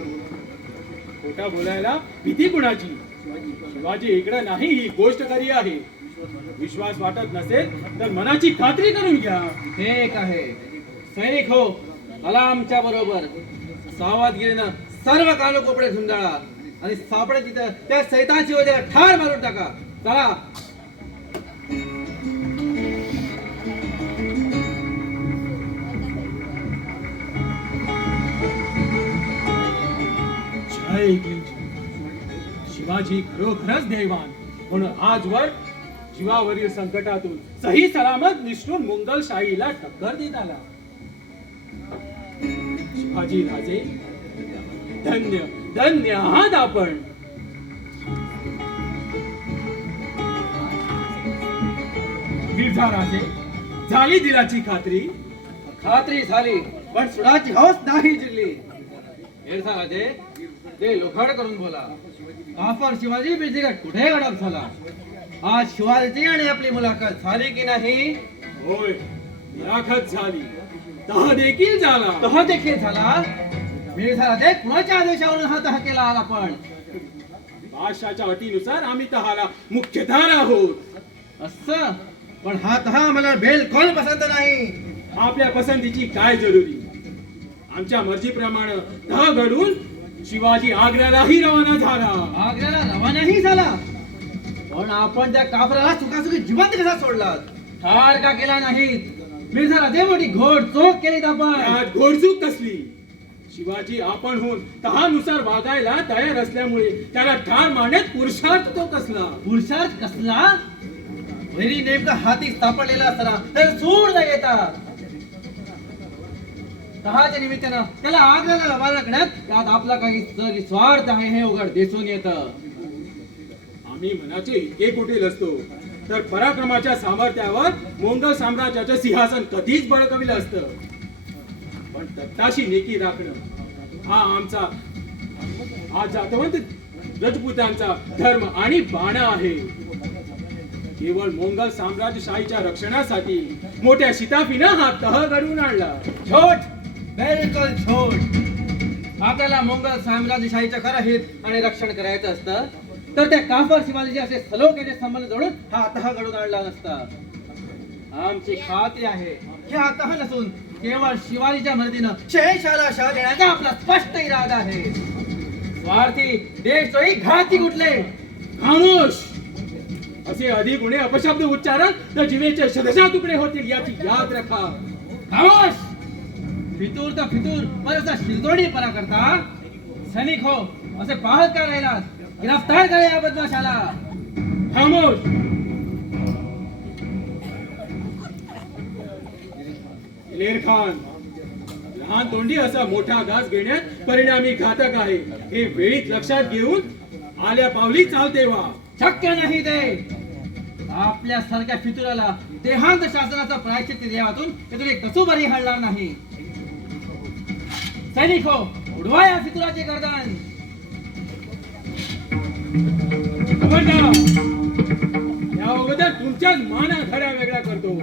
खोटा बोलायला भीती कुणाची? शिवाजी इकडे नाही ही गोष्ट खरी आहे. विश्वास वाटत नसेल तर मनाची खात्री करून घ्या. ठीक आहे सैनिक हो, मला आमच्या बरोबर सावधगिरीनं सर्व कानकोपडे झुंजाळा आणि सापडे तिथं त्या सैतान शिवाजीला ठार मारून टाका. चला. जय एकलिंगजी. शिवाजी खरोखरच देवान म्हणून आजवर जीवावरील संकटातून सही सलामत निष्ठून मुंगलशाहीला टक्कर देत आला. शिवाजी राजे धन्य धन्य आहात आपण. मिर्झा राजे झाली दिलाची खात्री. खात्री झाली पण सुडाची हौस नाही जिरली. एरसा राजे ते लोखंड करून बोला. काफर शिवाजी बिलजिगट कुठे गडप झाला? आज शिवाजी आणि आपली मुलाखत झाली की नाही? होय, मुलाखत झाली. तह देखील झाला. तह देखील झाला. मिर्झा राजे कुणाच्या आदेशावरून हा तह केला आपण? बादशाच्या अटीनुसार आम्ही तहाला मुख्यधार आहोत. असं पण हा तह आम्हाला बिलकुल पसंत नाही. आपल्या पसंतीची काय जरुरी? आमच्या मर्जीप्रमाणे तह घडून शिवाजी आग्र्यालाही रवाना झाला. आग्र्याला रवानाही झाला पण आपण त्या काफराला सुखासुखी जिवंत कसा सोडलात? ठार का केला नाहीत? मिर्झा राजे मोठी घोड चोक केलीत आपण. त्यात घोडचूक कसली? शिवाजी आपण होऊन तहानुसार वागायला तयार असल्यामुळे त्याला ठार मारण्यात पुरुषार्थ तो कसला? पुरुषार्थ कसला? वैरी नेमका हाती सापडलेला असताना तर सूड न येता तहाच्या निमित्तानं त्याला आग्र्याला रवाना करण्यात त्यात आपला काही तरी स्वार्थ आहे हे उघड दिसून येतं. आम्ही मनाचे इतके कुटील असतो तर पराक्रमाच्या सामर्थ्यावर मोंगल साम्राज्याचे सिंहासन कधीच बळकविलं असतं. पण तत्ताशी नेकी राखणं हा आमचा जातवंत रजपुतांचा धर्म आणि बाणा आहे. केवळ मोंगल साम्राज्यशाहीच्या रक्षणासाठी मोठ्या शिताफीनं हा तह घडवून आणला. छोट, बिलकुल छोट. आपल्याला मोंगल साम्राज्यशाहीचं खरं हित आणि रक्षण करायचं असतं तर त्या काफर शिवाजीचे असे सलोख्याचे संबंध जोडून हा तह घडून आणला नसता. आमची खात्री आहे की हा तह नसून केवळ शिवाजीच्या मदतीनं शहेनशाहला शह देण्याचा आपला स्पष्ट इरादा आहे. स्वार्थी देशद्रोही घाती कुठले. खामोश. असे अधिक गुणे अपशब्द उच्चारण तर जीवेचे शतशः तुकडे होतील याची याद रखा. खामोश. फितूर तर फितूर पण असा शिरतोडी परा करता. सैनिक हो असे पाहत का राहिला. गिरफ्तार करा या बदमाशाला. खामोश. दिलेर खान लहान तोंडी असा मोठा घास घेण्यात परिणामी घातक आहे हे वेळीच लक्षात घेऊन आल्या पावली चाल तेव्हा. शक्य नाही ते. आपल्या सारख्या फितुराला देहांत शासनाचा प्रायश्चित्त देवातून त्यातून एक कसुबरी हलणार नाही. सैनिक हो उडवा या फितुराचे गर्दन. खबरदार. या अगोदर तुमच्याच माना खऱ्या वेगळा करतो.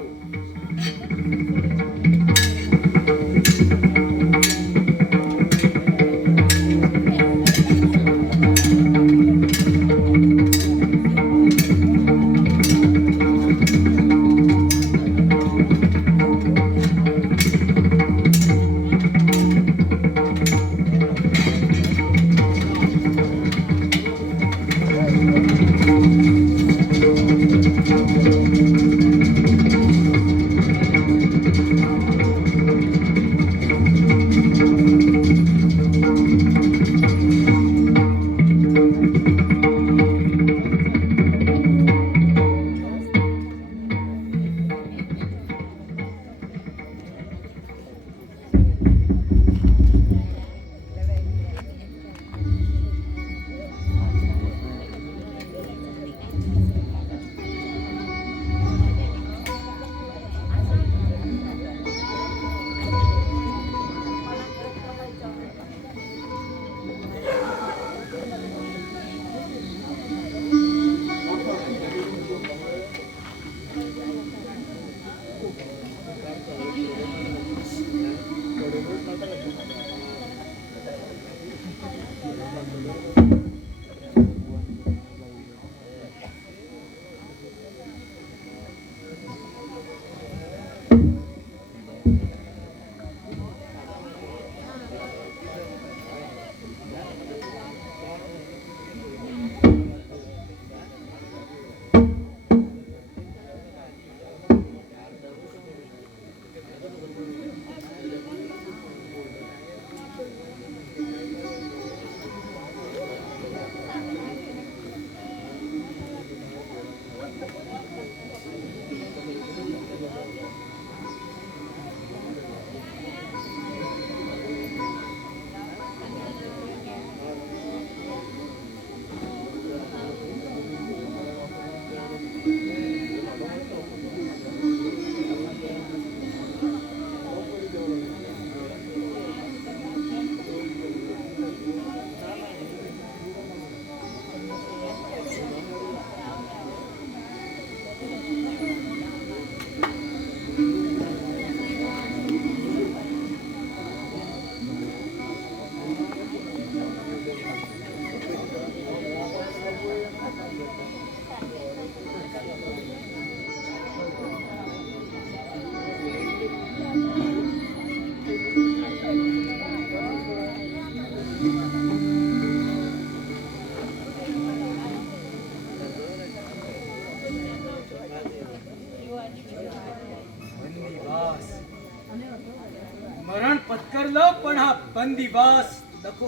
मरण पत्करलं पण हा बंदिवास नको.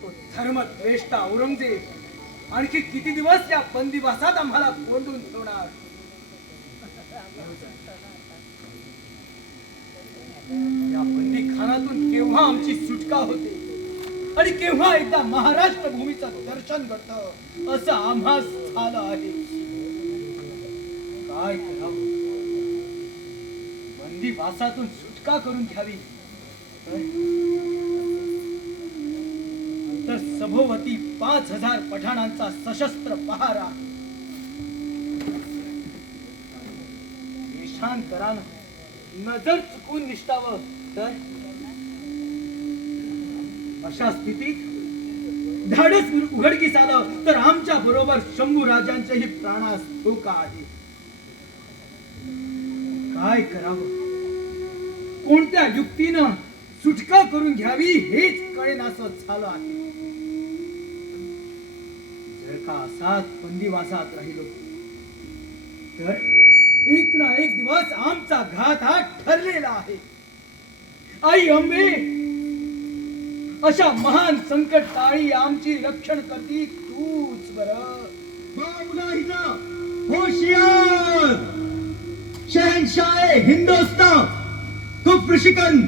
तो धर्मद्वेष्टा औरंगजेब आणखी किती दिवस या बंदिवासात आम्हाला कोंडून ठेवणार. या बंदीखानातून केव्हा आमची सुटका होते आणि केव्हा एकदा महाराष्ट्र भूमीचं दर्शन घडतं असं आम्हास झालं आहे. काय करावं. बंदिवासातून सुटका करून घ्यावी तर सभोवती 5000 पठाणांचा सशस्त्र पहारा भाषांतरानं नजर चुकून निष्ठावं तर अशा स्थितीत धाडस उघडकीस आलं तर आमच्या बरोबर शंभू राजांच्याही प्राणास धोका आहे. काय करावं, कोणत्या युक्तीनं सुटका करून घ्यावी हेच कळेनासं झालं आहे. जर का असाच बंदिवासात राहिलो तर एक ना एक दिवस आमचा घात हा ठरलेला आहे. आई अंबे, अशा महान संकट काळी आमची रक्षण करती तूच बरं. होशियार शहनशाह हिंदुस्तान कुफ्र शिकन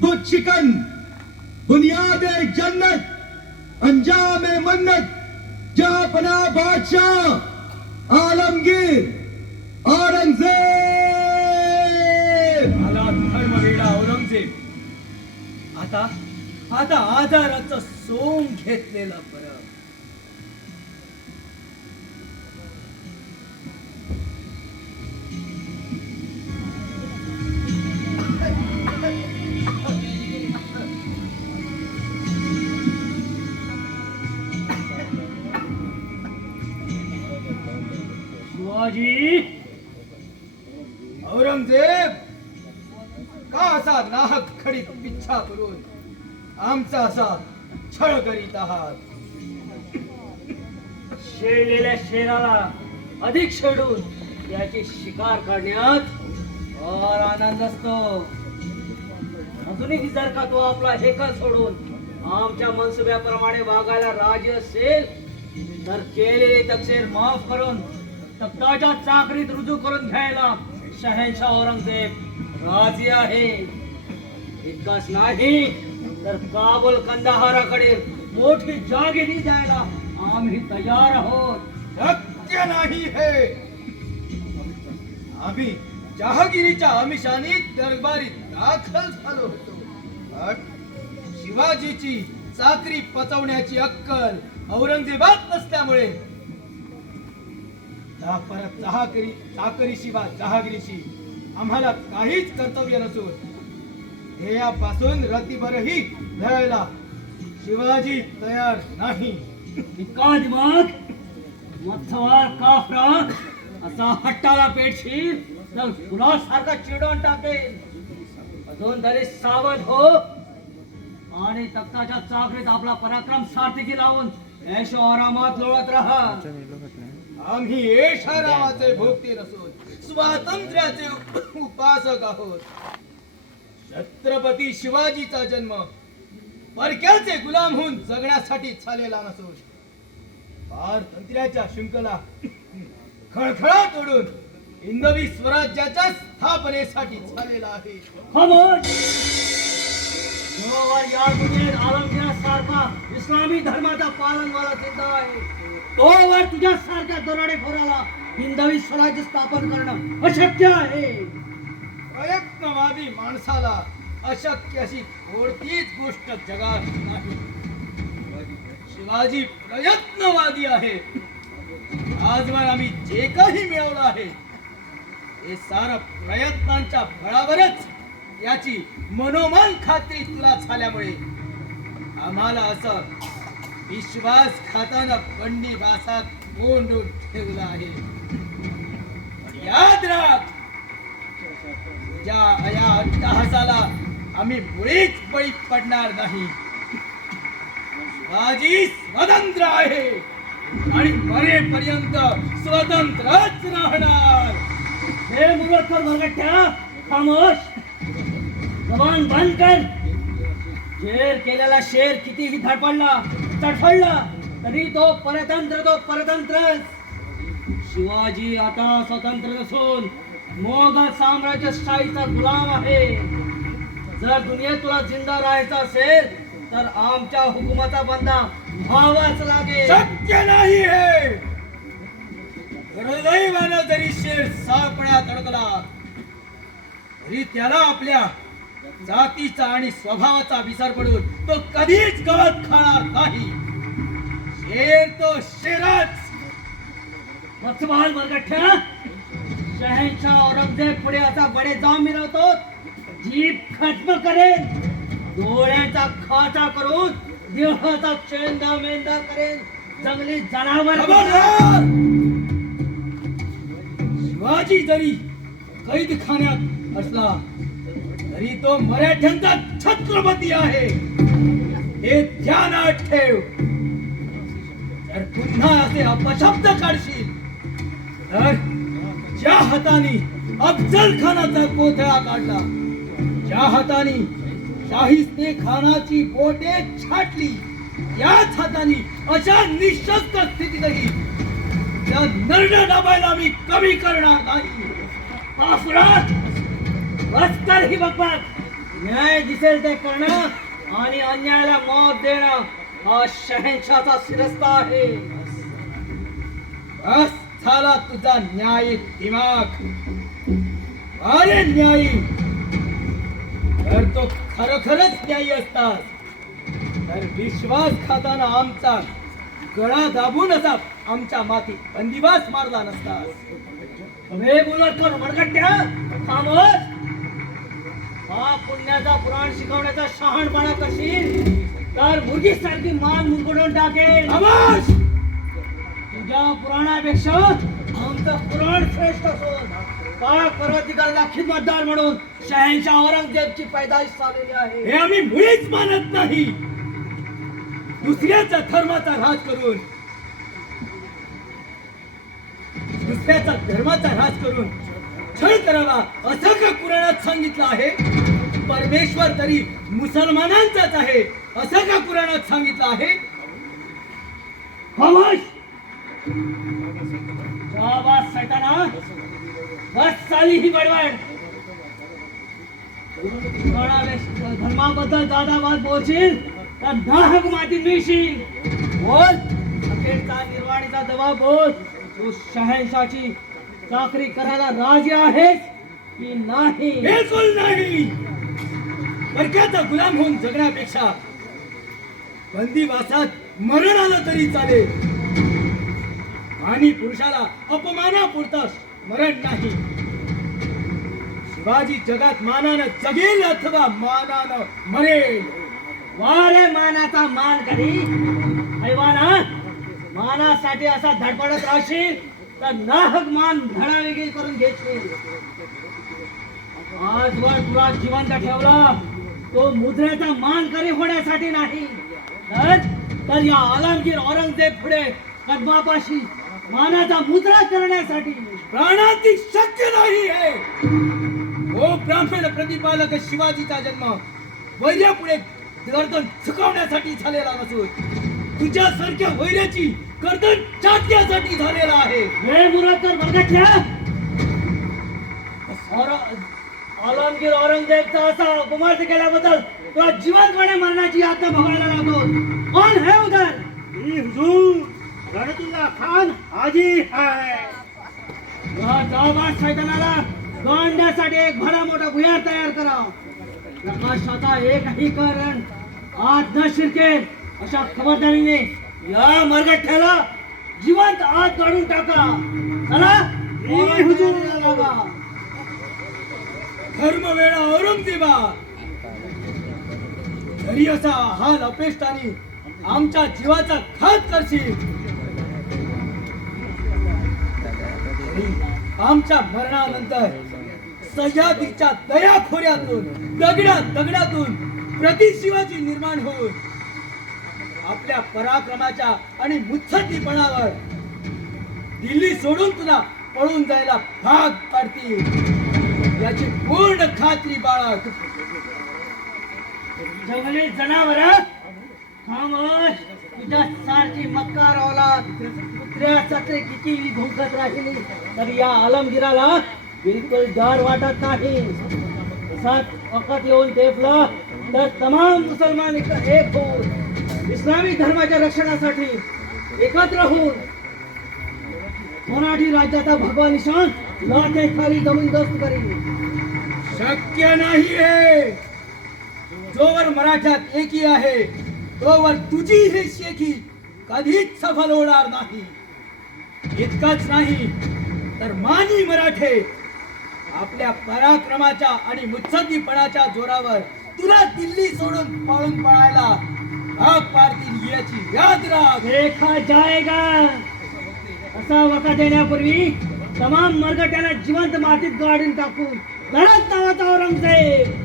बुत शिकन बुनियाद जन्नत अंजाम मन्नत जहापना बादशाह आलमगीर औरंगजेब. आला धर्मवेडा औरंगजेब. आता आता आजाराचं सोंग घेतलेलं बरं. शिवाजी, औरंगजेब, का असा नाहक खडीत पिच्छा करून आमचा असा छळ करीत आहात? शेळलेल्या शेराला अधिक शेडून त्याची शिकार करण्यात फार आनंद असतो. अजूनही जर का तो आपला हेका सोडून आमच्या मनसुब्याप्रमाणे वागायला राजी असेल तर केलेले तकसीर माफ करून तख्ताच्या चाकरीत रुजू करून घ्यायला शहनशाह औरंगजेब राजी आहे. इतकंच नाही तर काबुल कंदाहाराकडे मोठी जागिरी द्यायला आम्ही तयार आहोत. शक्य नाही हे. आम्ही जहागिरीच्या आमिषाने दरबारीत दाखल झालो होतो. पण शिवाजीची चाकरी पचवण्याची अक्कल औरंगजेबात नसल्यामुळे परत चाकरीशिवाय जहागिरीशी आम्हाला काहीच कर्तव्य नसून ध्येयापासून रतीभरही द्यायला शिवाजी तयार नाही. इतका दिमाग मथवार काफरा असा हट्टाला पेटशील तर फुलासारखा चिडवून टाकेल. अजून तरी सावध हो आणि तख्ताच्या चाकरीत आपला पराक्रम सार्थकी लावून ऐशो आरामात लोळत राहा. आम्ही ऐशारामाचे भोगते नसून स्वातंत्र्याचे उपासक आहोत. छत्रपती शिवाजीचा जन्म परक्याचे गुलाम होऊन जगण्यासाठी झालेला नसून पारतंत्र्याच्या शृंखला खळखळा तोडून हिंदवी स्वराज्याच्या स्थापनेसाठी झालेला आहे. खामोश! जोवर या दुनियेत आलमगीरासारखा इस्लामी धर्माचा पालनवाला जिंदा आहे तोवर तुझ्यासारख्या दरोडेखोराला हिंदवी स्वराज्य स्थापन करणं अशक्य आहे. प्रयत्नवादी माणसाला अशक्य अशी कोणतीच गोष्ट जगात नाही. शिवाजी प्रयत्नवादी आहे. आजवर आम्ही जे काही मिळवलं आहे हे सारं प्रयत्नांच्या बळावरच याची मनोमन खात्री तुला झाल्यामुळे आम्हाला असं विश्वासघातानं बंदिवासात कोंडून ठेवलं आहे. पण याद राख, या अट्टहासाला आम्ही मुळीच बळी पडणार नाही. शिवाजी स्वतंत्र आहे आणि मरेपर्यंत स्वतंत्रच राहणार. हे मुलतखोर भरगट्ट्या, खामोश! जबान बंद कर. शेर केलेला शेर कितीही धडपडला तडफडला तरी तो परतंत्रच. शिवाजी आता स्वतंत्र नसून मोगल साम्राज्यशाहीचा गुलाम आहे. जर दुनियेत तुला जिंदा राहायचं असेल तर आमच्या हुकुमाचा बंदा व्हावाच लागेल. शक्य नाही हे. दुर्दैवानं जरी शेर सापळ्यात अडकला तरी त्याला आपल्या जातीचा आणि स्वभावाचा विसर पडून तो कधीच गवत खाणार नाही. शेर तो शेरच. मत्स्यबहाल मरगठ्ठ्या, शहनशाह औरंगजेब पुढे असा बडे जाम मिरवतो, जीभ खत्म करेन, डोळ्यांचा खाचा करून देहाचा चेंदा मेंदा करेन, जंगली जनावर. खबरदार! शिवाजी जरी कैद खाण्यात असला तरी तो मराठ्यांचा छत्रपती आहे, हे ध्यानात ठेव. जर पुन्हा असे अपशब्द काढशील तर ज्या हाताने अफजल खानाचा कोथळा काढला, ज्या हाताने शाहिस्ते खानाची बोटे छाटली, याच हाताने अशा निशस्त्र स्थितीतही त्या नरड दाबायला मी कमी करणार नाही. पाफरात बस कर ही बकवास. न्याय दिसेल ते करणं आणि अन्यायाला मौत देणं हा शहनशाहचा शिरस्ता आहे. बस झाला तुझा न्यायी दिमाग. अरे न्यायी, तर तो खरोखरच न्यायी असतात तर विश्वासघाताना आमचा गळा दाबून असा आमच्या मातीत बंदिवास मारला नसतास. हे बोलत कर मरगट्ट्या, खामोश. हा पुण्याचा पुराण शिकवण्याचा शहाणपणा करशील तर मुर्गीसारखी मान मुंगडून टाकेल. खामोश! तुझ्या पुराणापेक्षा आमचं पुराण श्रेष्ठ असून पाक पर्वतिकाला खिदमतदार म्हणून शहनशाह औरंगजेबची पैदाइश झालेली आहे. हे आम्ही मुळीच मानत नाही. दुसऱ्याचा धर्माचा राज करून, दुसऱ्याचा धर्माचा राज करून छळ करावा असं का कुराणात सांगितलं आहे? परमेश्वर तरी मुसलमानांचाच आहे असं का कुराणात सांगितलं आहे? खामोश! शाबास सैताना, बस चाली ही बडबड. धर्माबद्दल दादा बात बोलशील तर नाहक माती मिळशील. बोल, अखेरचा निर्वाणीचा दबाव बोल. तू शहनशाहची चाकरी करायला राजी आहेस की नाही? बिलकुल नाही. परक्याचा गुलाम होऊन जगण्यापेक्षा बंदिवासात मरण आलं तरी चालेल. आणि पुरुषाला अपमानापुरता मरण नाही. शिवाजी जगात मानानं जगेल अथवा मानानं मरेल. वारे मानाचा मान करी हैवाना. मानासाठी असा धडपडत राहशील तर नाहक मान धडावेगळी करून घेशील. आजवर तुला जिवंत ठेवला तो मुद्रेचा मान करी होण्यासाठी नाही, तर या आलमगीर औरंगजेब पुढे कदमापाशी मानाचा मुद्रा करण्यासाठी. प्राणाती शक्य नाही आहे. हो ब्राह्मण प्रतिपालक शिवाजीचा जन्म वैर्यापुढे गर्दन झुकवण्यासाठी झालेला नसून तुझ्यासारख्या वैर्याची गर्दन चाटण्यासाठी झालेला आहे. हे मुरादकर बरगठ्या, आलमगीर औरंगजेबचा असा अपमान केल्याबद्दल तुला जिवंतपणे मरणाची आज्ञा भोगायला लागतो. कोण है उधर? हुजूर, रणतुल्ला खान हाजी है. या जाबाज सैतानाला गांडण्यासाठी एक भला मोठा भुयार तयार करा. प्रकाशाचा एकही कारण आत न शिरकेल अशा खबरदारीने या मरगठ्याला जिवंत आत काढून टाका. चला, हुजूर लागा. धर्मवेळा औरंगजेबा, जरी असा हाल अपेष्टाने आमच्या जीवाचा घात करशील तरी आमच्या मरणानंतर सह्याद्रीच्या दयाखोऱ्यातून दगडातून प्रति शिवाजी निर्माण होऊन आपल्या पराक्रमाच्या आणि मुत्सद्दीपणावर दिल्ली सोडून तुला पळून जायला भाग पाडतील याची पूर्ण खात्री बाळग. जंगली जनावर, खामोश. तुझ्या सारखी मक्कार औलाद कुत्र्यासारखे किती भुंकत राहिली तर या आलमगीराला बिलकुल डर वाटत नाही. तसाच वखत येऊन टेपलं तर तमाम मुसलमान एक होऊन इस्लामी धर्माच्या रक्षणासाठी एकत्र होऊन मराठी राज्याचा भगवा निशाण लाटेखाली जबरदस्त करेल. शक्य नाही आहे. जोवर मराठ्यात एकी आहे तोवर तुझी ही शेखी कधीच सफल होणार नाही. इतकंच नाही तर मानी मराठे आपल्या पराक्रमाच्या आणि मुत्सद्दीपणाच्या जोरावर तुला दिल्ली सोडून पळून पळायला भाग पाडतील याची याद राख. देखा जाएगा. असा वका देण्यापूर्वी तमाम मरगट्याला जिवंत मातीत गाडून टाकून लढत नावाचा औरंगजेब.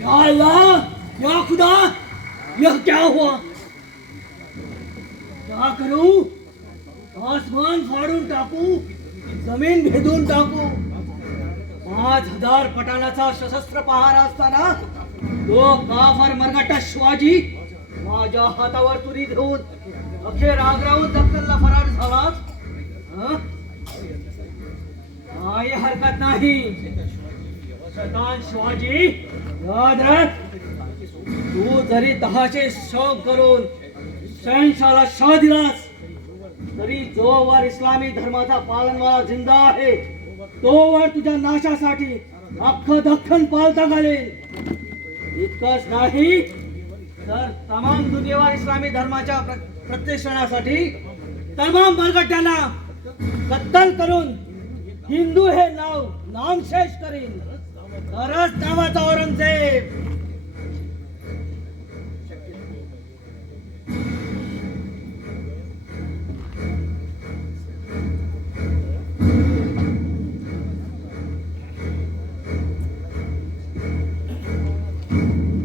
या अल्लाह, या खुदा, यह क्या हुआ? क्या करूं? आसमान फाडून टाकू, जमीन भेदून टाकू. 5000 पटाणाचा सशस्त्र पहार असताना तो काफर मरगट्टा शिवाजी माझ्या हातावर तुरी घेऊन अखेर आग्राहून दख्खनला फरार झाला. काही हरकत नाही. शैतान शिवाजी, याद रख, तू जरी 10चे शौक करून शहनशाला शाह दिलास तरी जोवर इस्लामी धर्माचा पालनवाला जिंदा आहे तोवर तुझ्या नाशासाठी अख्खं दख्खन पालता घालेल. इतकंच नाही तर तमाम दुनियेवर इस्लामी धर्माच्या प्रतिष्ठानासाठी तमाम मरगट्यांना कत्तल करून हिंदू हे नाव नामशेष करीन. तरच नावाचा औरंगजेब.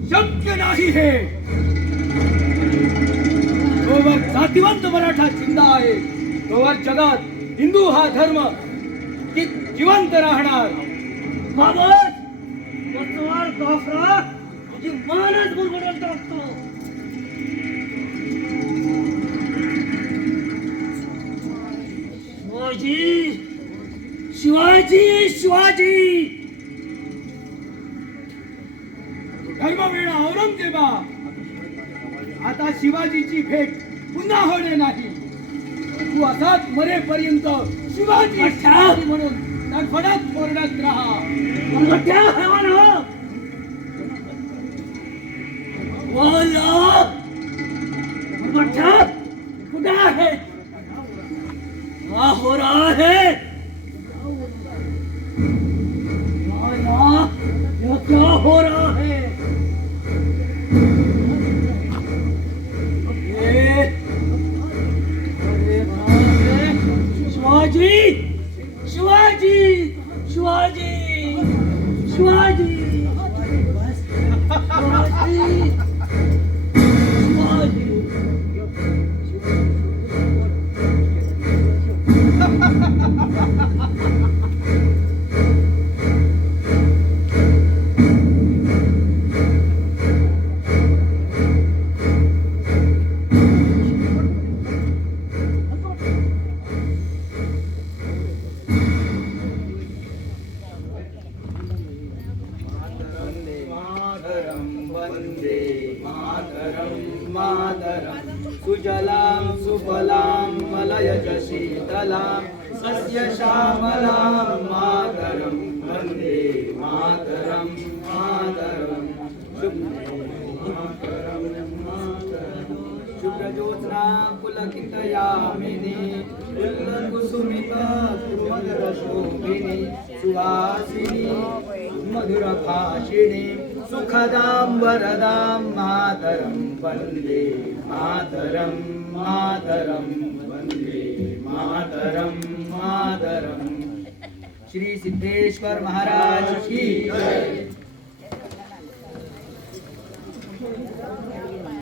शक्य नाही हे. तोवर जातिवंत मराठा जिंदा आहे तोवर जगात हिंदू हा धर्म जिवंत राहणार. बाबत वस्तुवार काफरा तुझी मानच बुरबुडून टाकतो. शिवाजी, शिवाजी, शिवाजी. धर्मवीणा औरंगजेबा, आता शिवाजीची भेट पुन्हा होणे नाही. तू असाच मरेपर्यंत शिवाजी शिवाजी म्हणून तडफडत ओरडत राहा. क्या हैवान हो? वाला बच्चा खुदा है. क्या हो रहा है? वाला, यह क्या हो रहा है? शिवाजी, शिवाजी, शिवाजी, शिवाजी, शिवाजी, शिवाजी. सुजलां सुफलां मलयज शीतलां सस्य श्यामलां मातरं वन्दे मातरं मातरं शुभ्रज्योत्स्ना पुलकितयामिनी कुसुमिता कुर्मधरशोभिनी सुहासिनी मधुरभाषिणी सुखदां वरदां मातरं वन्दे मातरं मातरं वन्दे मातरं मातरं। श्री सिद्धेश्वर महाराज की जय।